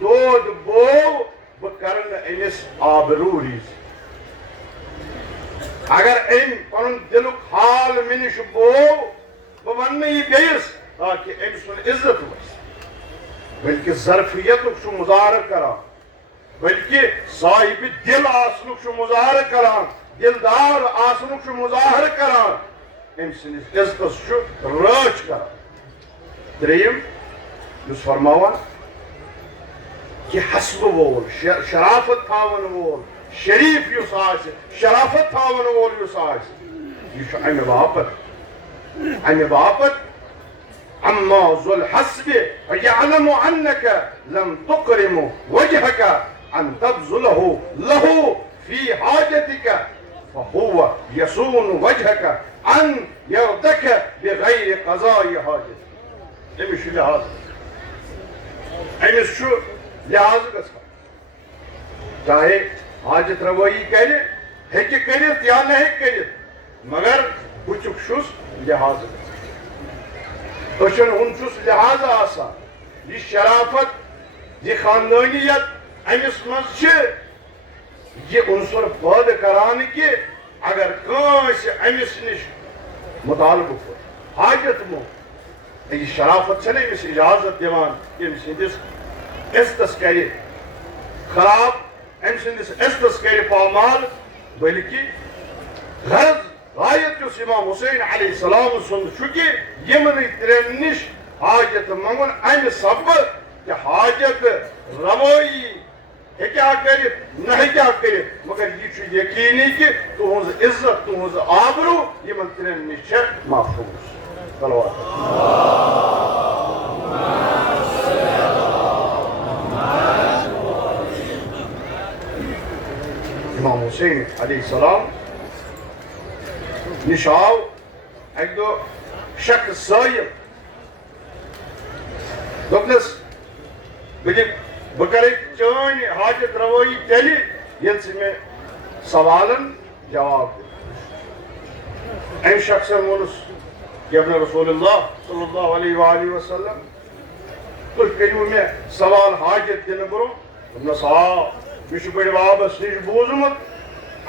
دود بوو بہ کرٕ نہٕ أمِس آبروٗ ریٖز اگر پنُن دلُک حال مےٚ نِش بوو بہ ونہٕ نہٕ یہِ بیٚیِس تاکہ أمۍ سُنٛد عزت وَسہِ بلکہ ظرفیتُک چھُ مظاہرٕ کران بلکہ صاحب دل آسنُک چھُ مظاہرٕ کران دلدار آسنُک چھُ مظاہرٕ کران أمۍ سٕنٛدِس عزتس چھُ رٲچھ کران ترٛیٚیِم یُس فرماوان کہ حسبہٕ وول شرافت تھاون وول شریف یُس آسہِ شرافت تھاون وول یُس آسہِ یہ امہ باپت اما ذو الحسب فيعلم انك لم تكرم وجهك ان تبذله له في حاجتك فهو يصون وجهك ان يردك بغير قضاء حاجتك امس لحاظ امس لحاظ گژھان چاہے حاجت روایی کرِ ہیٚکہِ کٔرِتھ یا نہ ہیٚکہِ کٔرِتھ مگر بُتھیُک چھُس لحاظ گژھان أچھن ہُنٛد چھُس لحاظ آسان یہ شرافت یہ خاندٲنیت امس منٛز چھِ یہ عنصر پٲدٕ کران کہ اگر کٲنٛسہِ امس نِش مطالبہٕ کوٚر حاجت مونٛگ یہ شرافت چھنہٕ أمِس اجازت دِوان أمۍ سٕنٛدِس عزتس کرِ خراب أمۍ سٕنٛدِس عزتس کرِ پامال بلکہ غرض غایت یُس امام حسین علیہ السلام سُنٛد چھُ کہ یِمنٕے ترٛٮ۪ن نِش حاجت منٛگُن امہِ سببہٕ کہ حاجت روٲیی ہیٚکیٛاہ کٔرِتھ نہ ہیٚکیٛاہ کٔرِتھ مگر یہ چھُ یقیٖنی کہ تُہنٛز عزت تُہنٛز آبروٗ یِمن ترٛٮ۪ن نِش چھےٚ محفوٗظ امام حسین علیہ السلام نش آو اکہ دۄہ شخص سٲیِل دوٚپنس بہٕ کرے چٲنۍ حاجت روٲیی تیٚلہِ ییٚلہِ ژٕ مےٚ سوالن جواب دِکھ أمۍ شخصن ووٚنُس کہ ابن رسول اللہ صلی اللہ علیہ وآلہ وسلم تُہۍ کٔرِو مےٚ سوال حاجت دِنہٕ برٛونٛہہ دوٚپنس آ مےٚ چھُ بٔڑِ بابس نِش بوٗزمُت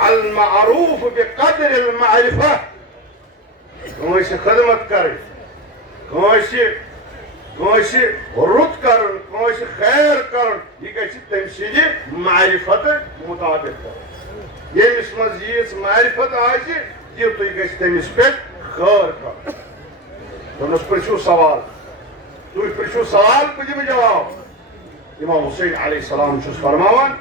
المعروف بقدر المعرفہ کٲنٛسہِ خدمت کرٕنۍ کٲنٛسہِ رُت کرُن کٲنٛسہِ خیر کرُن یہِ گژھِ تٔمۍ سٕنٛدِ معرفتہٕ مُطابق کرُن ییٚمِس منٛز ییٖژ معرفت آسہِ تیُتُے گژھِ تٔمِس پٮ۪ٹھ خٲر کرُن دوٚپنس پرٛژھِو سوال تُہۍ پرٛژھِو سوال بہٕ دِمہٕ جواب امام حسین علیہ السلام چھُس فرماوان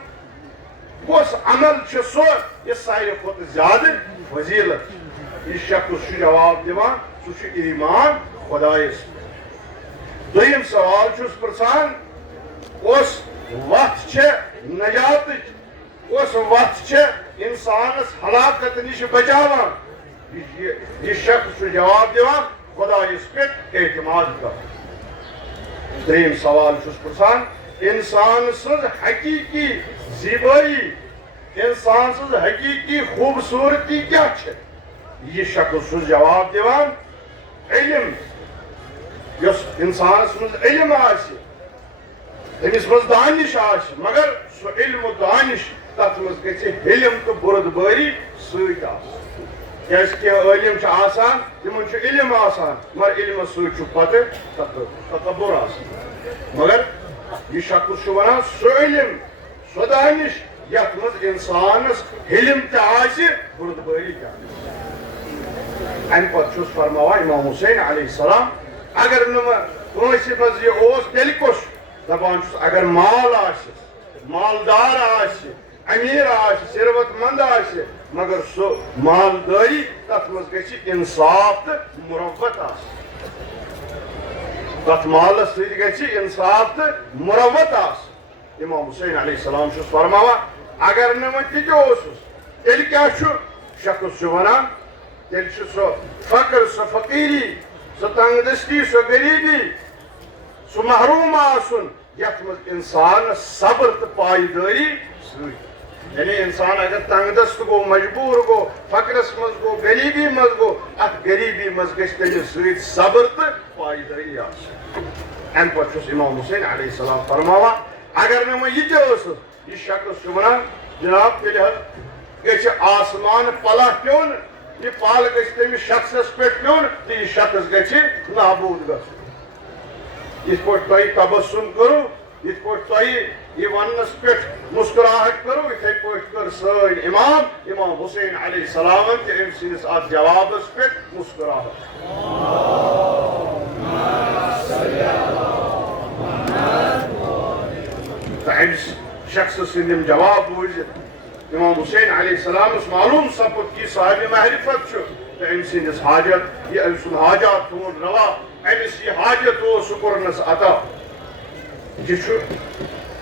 کُس عمل چھُ سُہ یُس ساروی کھۄتہٕ زیادٕ فضیلت یہ شخص چھُ جواب دِوان سُہ چھُ ایمان خۄدایس دوٚیِم سوال چھُس پرٛژھان کۄس وتھ چھےٚ نجاتٕچ کۄس وتھ چھےٚ انسانس ہلاکت نِش بچاوان یہ شخص چھُ جواب دِوان خۄدایس پٮ۪ٹھ اعتماد کرُن ترٛیٚیِم سوال چھُس پرٛژھان انسان سٕنٛز حقیٖقی زیبٲیی انسان سٕنٛز حقیٖقی خوٗبصوٗرتی کیٛاہ چھےٚ یہ شخص چھُس جواب دِوان علم یۄس انسانس منٛز علم آسہِ تٔمِس منٛز دانش آسہِ مگر سُہ علم و دانش تتھ منٛز گژھِ حلم تہٕ بُردبٲری سۭتۍ آسٕنۍ کیٛازِ کینٛہہ عٲلِم چھِ آسان تِمن چھُ علم آسان مگر علمس سۭتۍ چھُ پتہٕ تکبُر آسان مگر یہ شخص چھُ ونان سُہ علم سۄ دانش یتھ منٛز انسانس حلم تہِ آسہِ بُردبٲری تہِ آسہِ امہِ پتہٕ چھُس فرماوان امام حسین علیہ السلام اگر نہٕ وۄنۍ کٲنٛسہِ منٛز یہِ اوس تیٚلہِ کُس دپان چھُس اگر مال آسٮ۪س مالدار آسہِ امیر ثروت مند مگر سو مالداری تر مز گھ انصاف تو مروت تر مالس ست گھ انصاف تو مروت امام حسین علیہ السلام فرماوان اگر نہ تیل کیا شخص ونان تیل سو فقر سو فقیری سو تنگ دستی سو غریبی سو محروم آسن یت مز انسان صبر تو پائیداری یعنی انسان اگر تنگ دست گو مجبور گو فقرس مز گو غریبی مز گو ات غریبی مز گھ تمس ست صبر تو پائیداری ام پہ امام حسین علیہ السلام فرماوان اگر نہ یہ شخص ونان جناب تیل گھ آسمان پلہ پیون یہ پل گھ تمس شخصس پہ پیون تو یہ شخص گھ نابود گھن پہ تبسم کرو پہ یہ ونس پہ مسکراہٹ کرو اتھے پہ کر سن امام حسین علیہ السلام تہ ام سندس ات جوابس پہ مسکراہٹ امس شخص سندم جواب بوزت امام حسین علیہ السلام معلوم سپد کہ صاحب معرفت تو ام سندس حاجت یہ ام سن حاجات تھون روا امس یہ حاجت سہ کورنس عطا یہ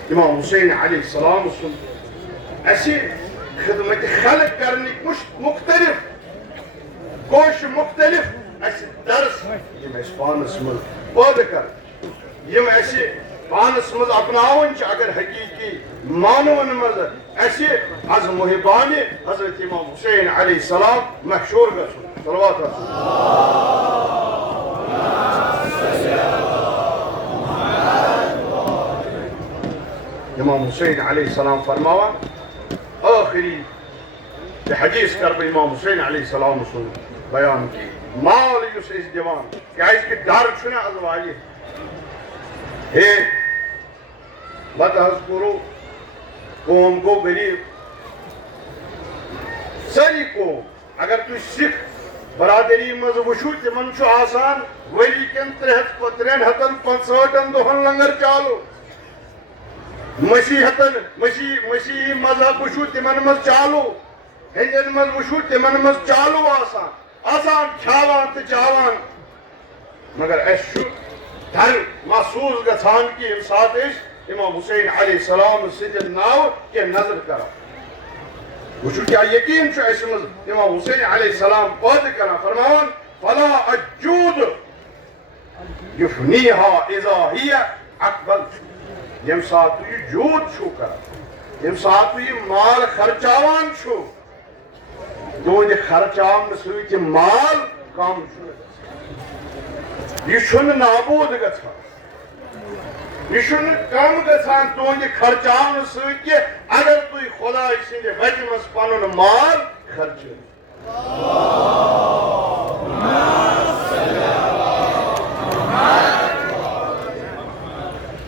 امام حسین علیہ السلام سن اسی خدمت خلق کرنک مختلف کوش مختلف اس درس یم اس پانس مز پید کر یم اس پانس مز اپناون اگر حقیقی مانون مز اس از محبان حضرت امام حسین علیہ السلام مشہور گھن صلوات امام حسین علیہ السلام فرماوان آخری حدیث کر بہ امام حسین علیہ السلام سن بیان کی مال اس دیوان کہ ڈر چھنا از والی ہے بت حض کرو قوم گو غریب ساری قوم اگر تھی سکھ برادری مز وچھو تمن آسان وری کن 365 دہن لنگر چالو مسیحی مذہب وچھو تمن مز چالو ہندین مز وچھو تمن مز چالو آسان کھاوان تو چاوان مگر اس ڈر محسوس گھان کہ یم سات امام حسین علیہ السلام سند ناو کی نظر کر وچھو کیا یقین اس مز امام حسین علیہ السلام پید کر فرماوان فلا اجود یفنیها اذا ہی اقبل یم سات یہ جود چھو کر یم سات یہ مال خرچاوان چھو تہد خرچاون ست مال کم یہ نابود گھان یہ کم گھان تہد خرچاون ست اگر تھی خدا سند وتہ مز پن مال خرچ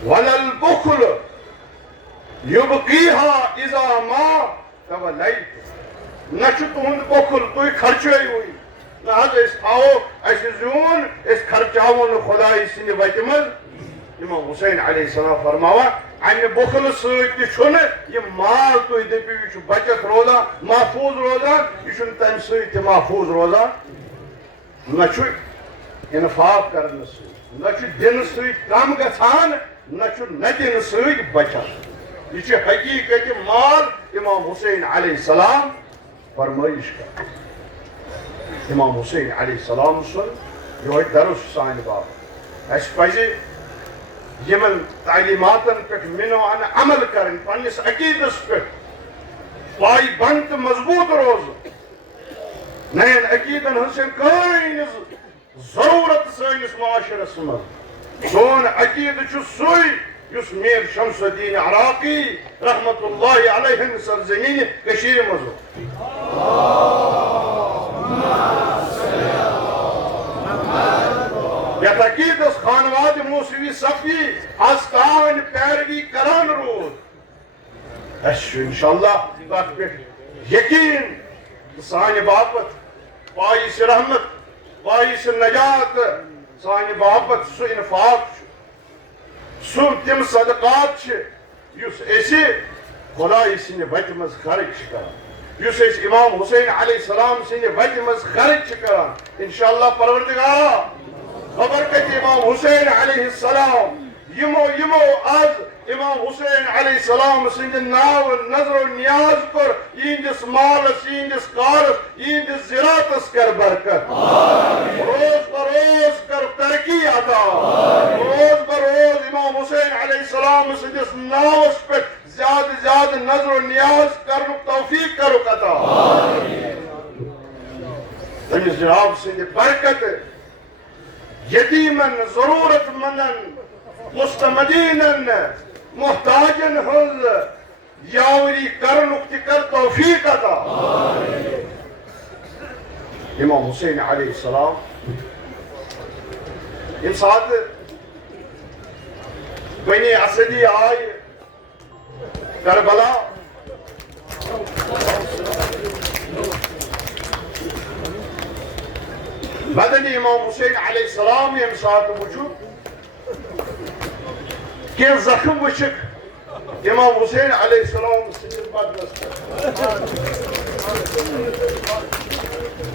وللبخل يبقيها اذا ما توليت نہ تہد بخل تھی خرچو نہ اس زون اس خرچاون خدا سند وتہ مز امام حسین علیہ السلام فرماوان امہ بخل ست یہ مال تھی دپو یہ بچت روزان محفوظ روزان یہ تمہ ست محفوظ روزان نہ انفاق کرنے نہ دن ست کم گھان نہ دن ست بچت یہ حقیقت مال امام حسین علیہ السلام فرمائش کر امام حسین علیہ السلام سن یہ درس سان باب اس پز یمن تعلیماتن پہ منوان عمل کرن پنس عقیدس پہ پائی بند مضبوط روز نین عقیدن ہن کہیں ضرورت سنس معاشرس مز سون عقید سوئی یس میر شمس الدین عراقی رحمت اللہ علیہ سرزمین کشیر مز یت عقیدس خانواد موسوی صفی از تاون پیروی کران رود اس انشاءاللہ تک پہ یقین سان باپت باعث رحمت باعث نجات سان باپت سو انفاق سو تم صدقات اس خدای سٕنٛدِ وتہِ منٛز خرچ چھِ کران یُس أسۍ امام حسین علیہ السلام سٕنٛدِ وتہِ منٛز خرچ چھِ کران انشاءاللہ پروردگارا ببرکت امام حسین علیہ السلام یمو آز امام حسین علیہ السلام سٕنٛدِ ناو نظر و نیاز کوٚر یِہنٛدِس مالس یِہنٛدِس کارس یِہنٛدِس زِراتس کر برکت روز بروز کر ترقی عطا روز بروز امام حسین علیہ السلام سٕنٛدِس ناوس پٮ۪ٹھ زیادٕ زیادٕ نظر و نیاز کرنُک توفیق کرُکھ عطا تٔمِس جناب سٕنٛدِ برکت یتیٖمن ضروٗرت مندن مستمدینن محتاجن ہنٛز یاوری کرنُک تہِ کر توفیق عطا امام حسین علیہ السلام ییٚمہِ ساتہٕ بنی اسدی آیہِ کربلا بدن امام حسین علیہ السلام ییٚمہِ ساتہٕ وٕچھُکھ کینٛہہ زخم وٕچھِکھ امام حسین علیہ السلام سٕنٛدِس بدنس پٮ۪ٹھ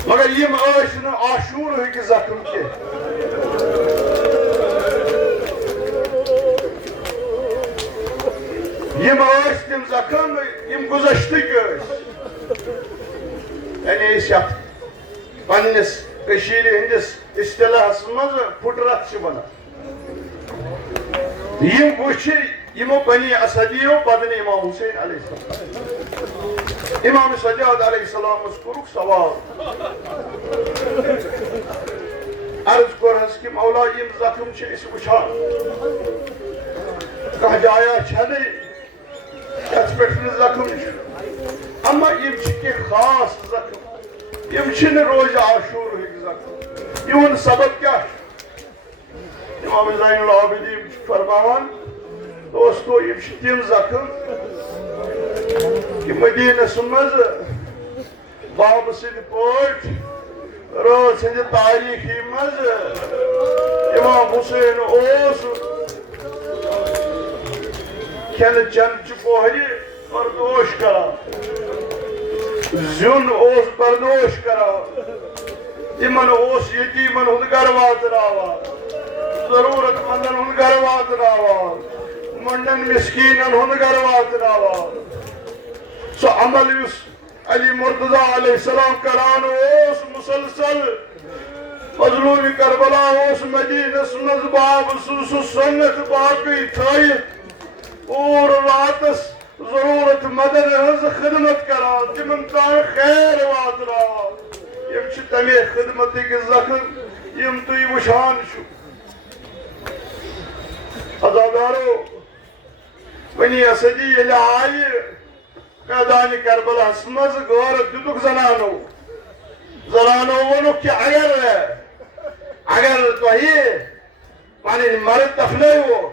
مگر یِم ٲسۍ نہٕ آشوٗرہٕکۍ زخم کینٛہہ یِم ٲسۍ تِم زخم یِم گُزشتٕکۍ ٲسۍ یعنی أسۍ یتھ پننِس کٔشیٖرِ ہٕنٛدِس اصطلاحس منٛز پھُٹرتھ چھِ ونان یِم وٕچھِ یِمو بنی اسدیو بدن امام حسین علیہ السلام امام سجاد علیہ السلامس کوٚرُکھ سوال عرض کوٚرہس کہِ مولا یِم زخم چھِ أسۍ وٕچھان کانٛہہ جایا چھنہٕ یتھ پٮ۪ٹھ نہٕ زخم چھُ اما یِم چھِ کینٛہہ خاص زخم یِم چھِنہٕ روزِ آشوٗرہٕکۍ زخم یِہُنٛد سبب کیٛاہ چھُ امام زین العابدین چھُ فرماوان دوستو یِم چھِ تِم زخم یہِ مدیٖنس منٛز بابہٕ سٕنٛدِ پٲٹھۍ رٲژ ہٕنٛدِ تٲریٖخی منٛز امام حسین اوس کھٮ۪نہٕ چٮ۪نہٕ پوہرِ بردوش کران زیُن اوس بردوش کران تِمن اوس یتیٖمن ہُنٛد گرٕ واتناوان ضروٗرت مندن ہُنٛد گرٕ واتناوان مۄنڈن مسکیٖنن ہُنٛد گرٕ واتناوان سُہ عمل یُس علی مرتضیٰ علیہ السلام کران اوس مسلسل مظلوٗمِ کربلا اوس مدیٖنس منٛز بابہٕ سُنٛد سُہ سُنت باقٕے تھٲیِتھ پوٗرٕ راتس ضروٗرت مندن ہٕنٛز خدمت کران تِمن تام خیر واتناوان یِم چھِ تمے خدمتٕکۍ زخم یِم تُہۍ وٕچھان چھِو عزادارو بنی اسدی ییٚلہِ آیہِ میدانِ کربلاہس منٛز غٲرت دِتُکھ زنانو ووٚنُکھ کہِ اگر تۄہہِ پنٕنۍ مرد دفنٲیوٕ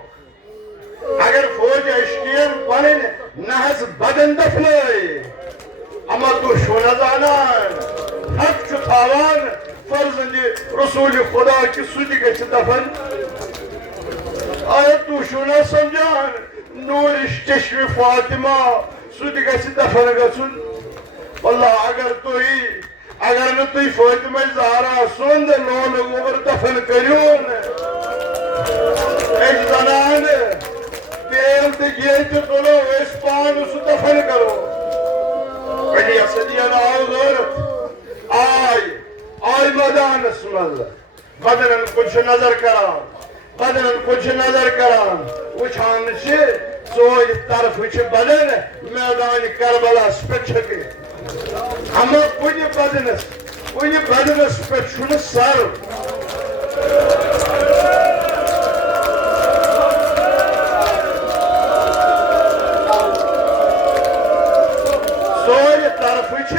اگر فوج اشکین پنٕنۍ نہ حظ بدن دفنٲے اما تُہۍ چھُو نہ زانان حق چھُ تھاوان فرزندِ رسوٗلِ خدا کہِ سُہ تہِ گژھِ دفن آیا تُہۍ چھُو نہ سمجھان نوٗرِش چشمِ فاطمہ سُہ تہِ گژھِ دفن گژھُن واللہ اگر نہٕ تُہۍ فاطمہ زہرا سُنٛد لولہٕ وُبر دفن کٔرِہون أسۍ زنانہٕ تیل تہٕ گیہ تہِ تُلو أسۍ پانہٕ سُہ دفن کرو بنی اسدین آو غٲرت آے مٲدانس منٛز بدنن کُن چھِ نظر کران وٕچھان چھِ ژورِ طرفہٕ چھِ بدن میدانِ کربلاہس پٮ۪ٹھ چھٔکِتھ اما کُنہِ بدنس پٮ۪ٹھ چھُنہٕ سر ژورِ طرفہٕ چھِ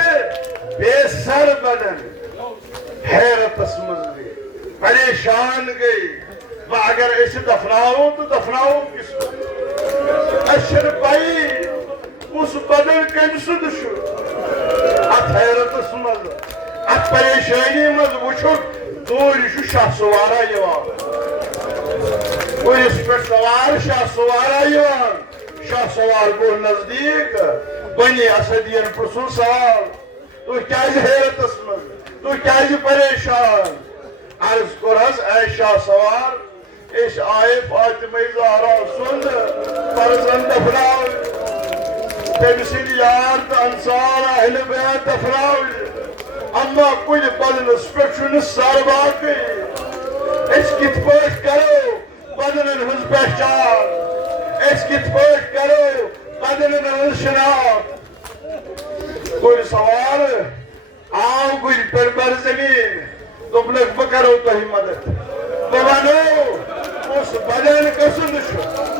بے سر بدن حیرتس منٛز گٔے پریشان گٔے وۄنۍ اگر أسۍ دفناوو تہٕ دفناوو کِس اَسہِ چھَنہٕ پَیی کُس بدن کَمہِ سُنٛد چھُ اَتھ حیرتس منٛز اَتھ پریشٲنی منٛز وٕچھُکھ دوٗرِ چھُ شاہ سوارا یِوان کُلِس پٮ۪ٹھ سوار شاہ سوارا یِوان شاہ سوار گو نزدیک بنی اسدین پرسو سوال تو کیازِ حیرتس مز تو کیازِ پریشان عرض کورس اے شاہ سوار اس آئے فاطمہ زہرا سند فرزند دفناو تم سند یار تو انصار اہل بیت دفناو اما کل بدنس پہ سر باقی اس کت پٲٹھۍ کرو بدنن ہٕنٛز پہچان اس کت پٲٹھۍ کرو بدنن ہٕنٛز شناخت کل سوار آو کل پر بر زمین دوٚپنکھ بہٕ کرو تۄہہِ مدد بہٕ ونو اس بدن کسُنٛد چھُ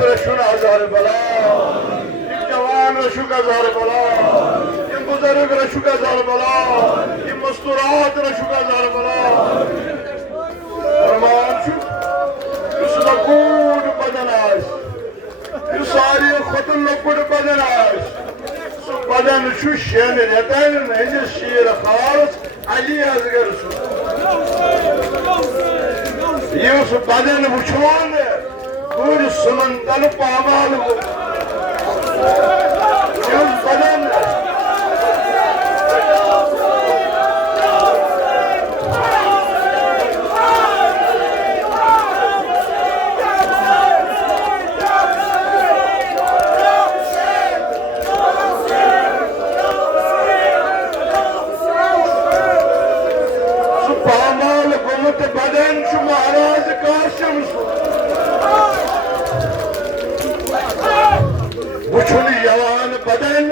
رشون ہزار بلا یہ جوان رشوک ہزار بلا یہ بزرگ رشوک ہزار بلا یہ مستورات رشوک ہزار بلا فرمان چھو اس لکوڑ بدن آس یہ ساری خطن لکوڑ بدن آس سو بدن چھو شین ریتن ہنجس شیر خاص علی ازگر سو یہ اس بدن وچھون پوری سمندر پامال ہو یہ بدن پامال گومت بدن چھ مہاراج قاسم وچھن یوان بدن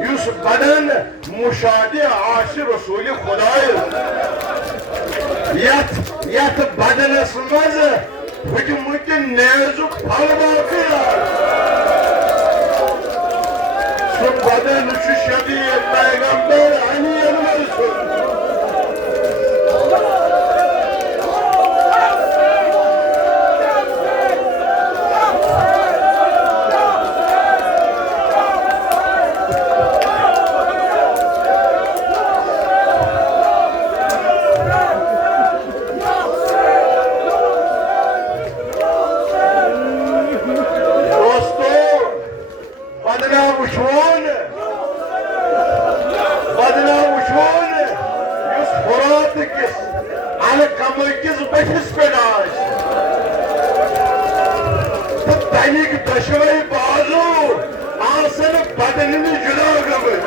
یس بدن مشاہدہ آش رسول خدا یت بدنس مز پھٹمت نیزک پھل باقی سہ بدن شبیہ پیغمبر علی انور سن دشوئی بازو آسن بدن جدا گمت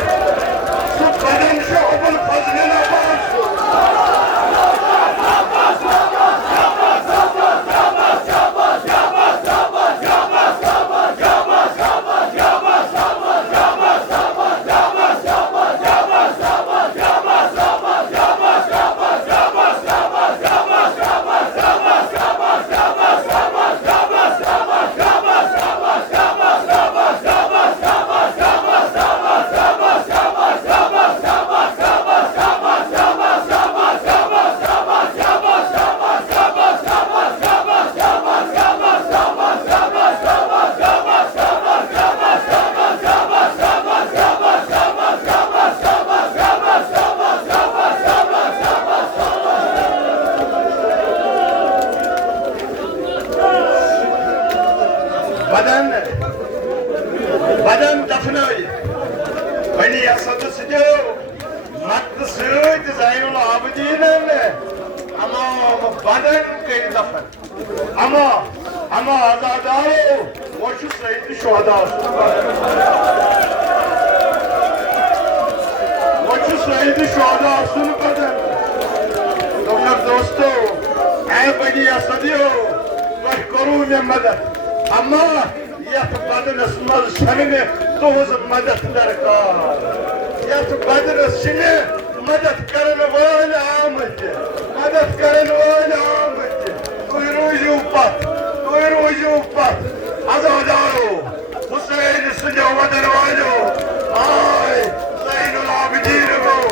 سہ بدن ابو الفضل عباس بدن کئی دفن اما آزادارو وہ سید شہداء سید شہداء سن بدن ڈاکٹر دوستو اے بنی اسدیو تُہۍ کوٚروٕ مےٚ مدد اما یتھ بدنس منٛز چھنہٕ مےٚ تُہنٛز مدد درکار یتھ بدنس چھنہٕ مدد کرن وٲلۍ آمٕتۍ مدد کرن وٲلۍ آمٕتۍ تُہۍ روٗزِو پتھ آزادارو حُسین سٕنٛدیو ودن والیو آے زین العابدیٖن گوٚو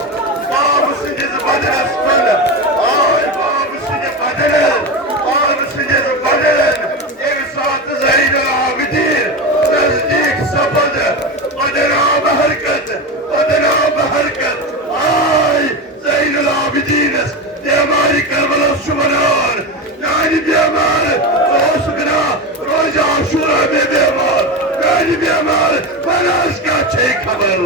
بابہٕ سٕنٛدِس بدنس کُن آے بابہٕ سٕنٛدِ بدنن بابہٕ سٕنٛدِس بدنن ییٚمہِ ساتہٕ زین العابدیٖن نزدیٖک سپد بدنام حرکت آے زین العابدیٖنس بیمارِ کربلاس چھُ ونان میانہِ بیمار ژٕ اوسُکھ نا روزِ عاشورا مےٚ بیمار میانہِ بیمار وناس کیٛاہ چھے خبر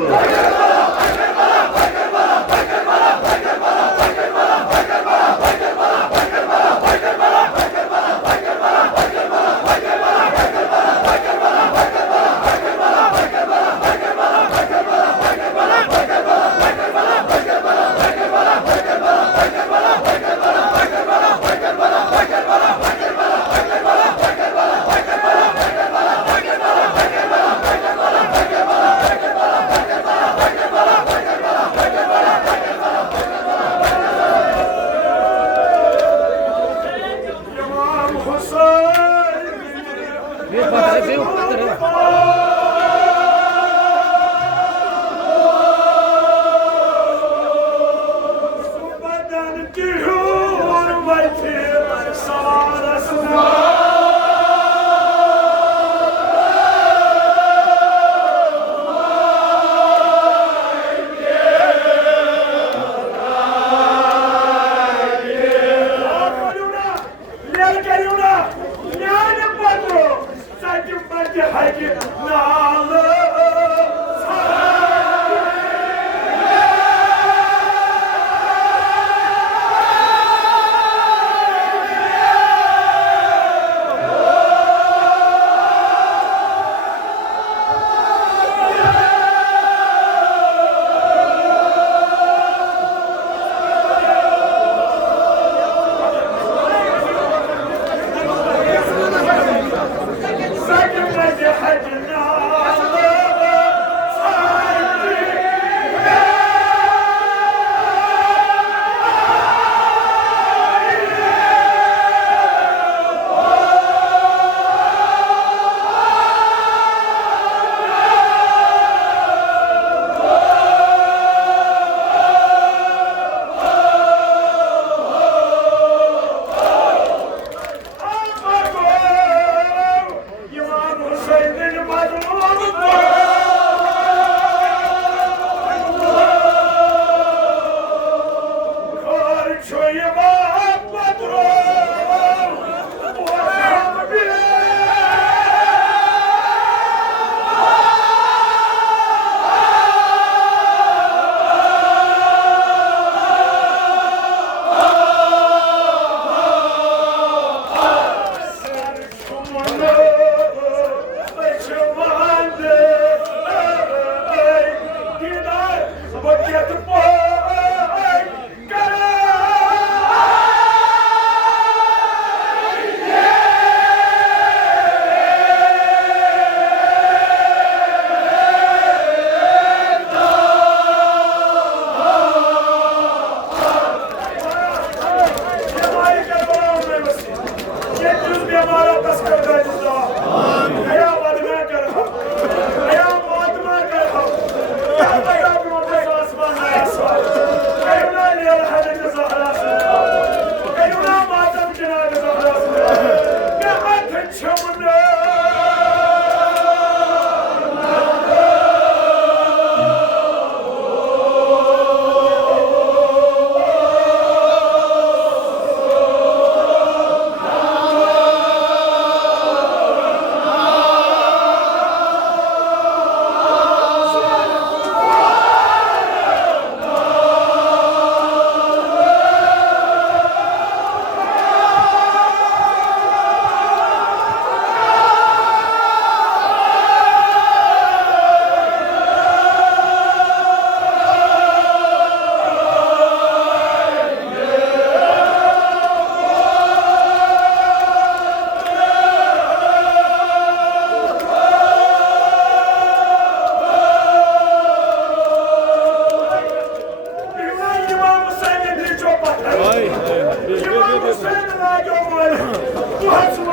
صبح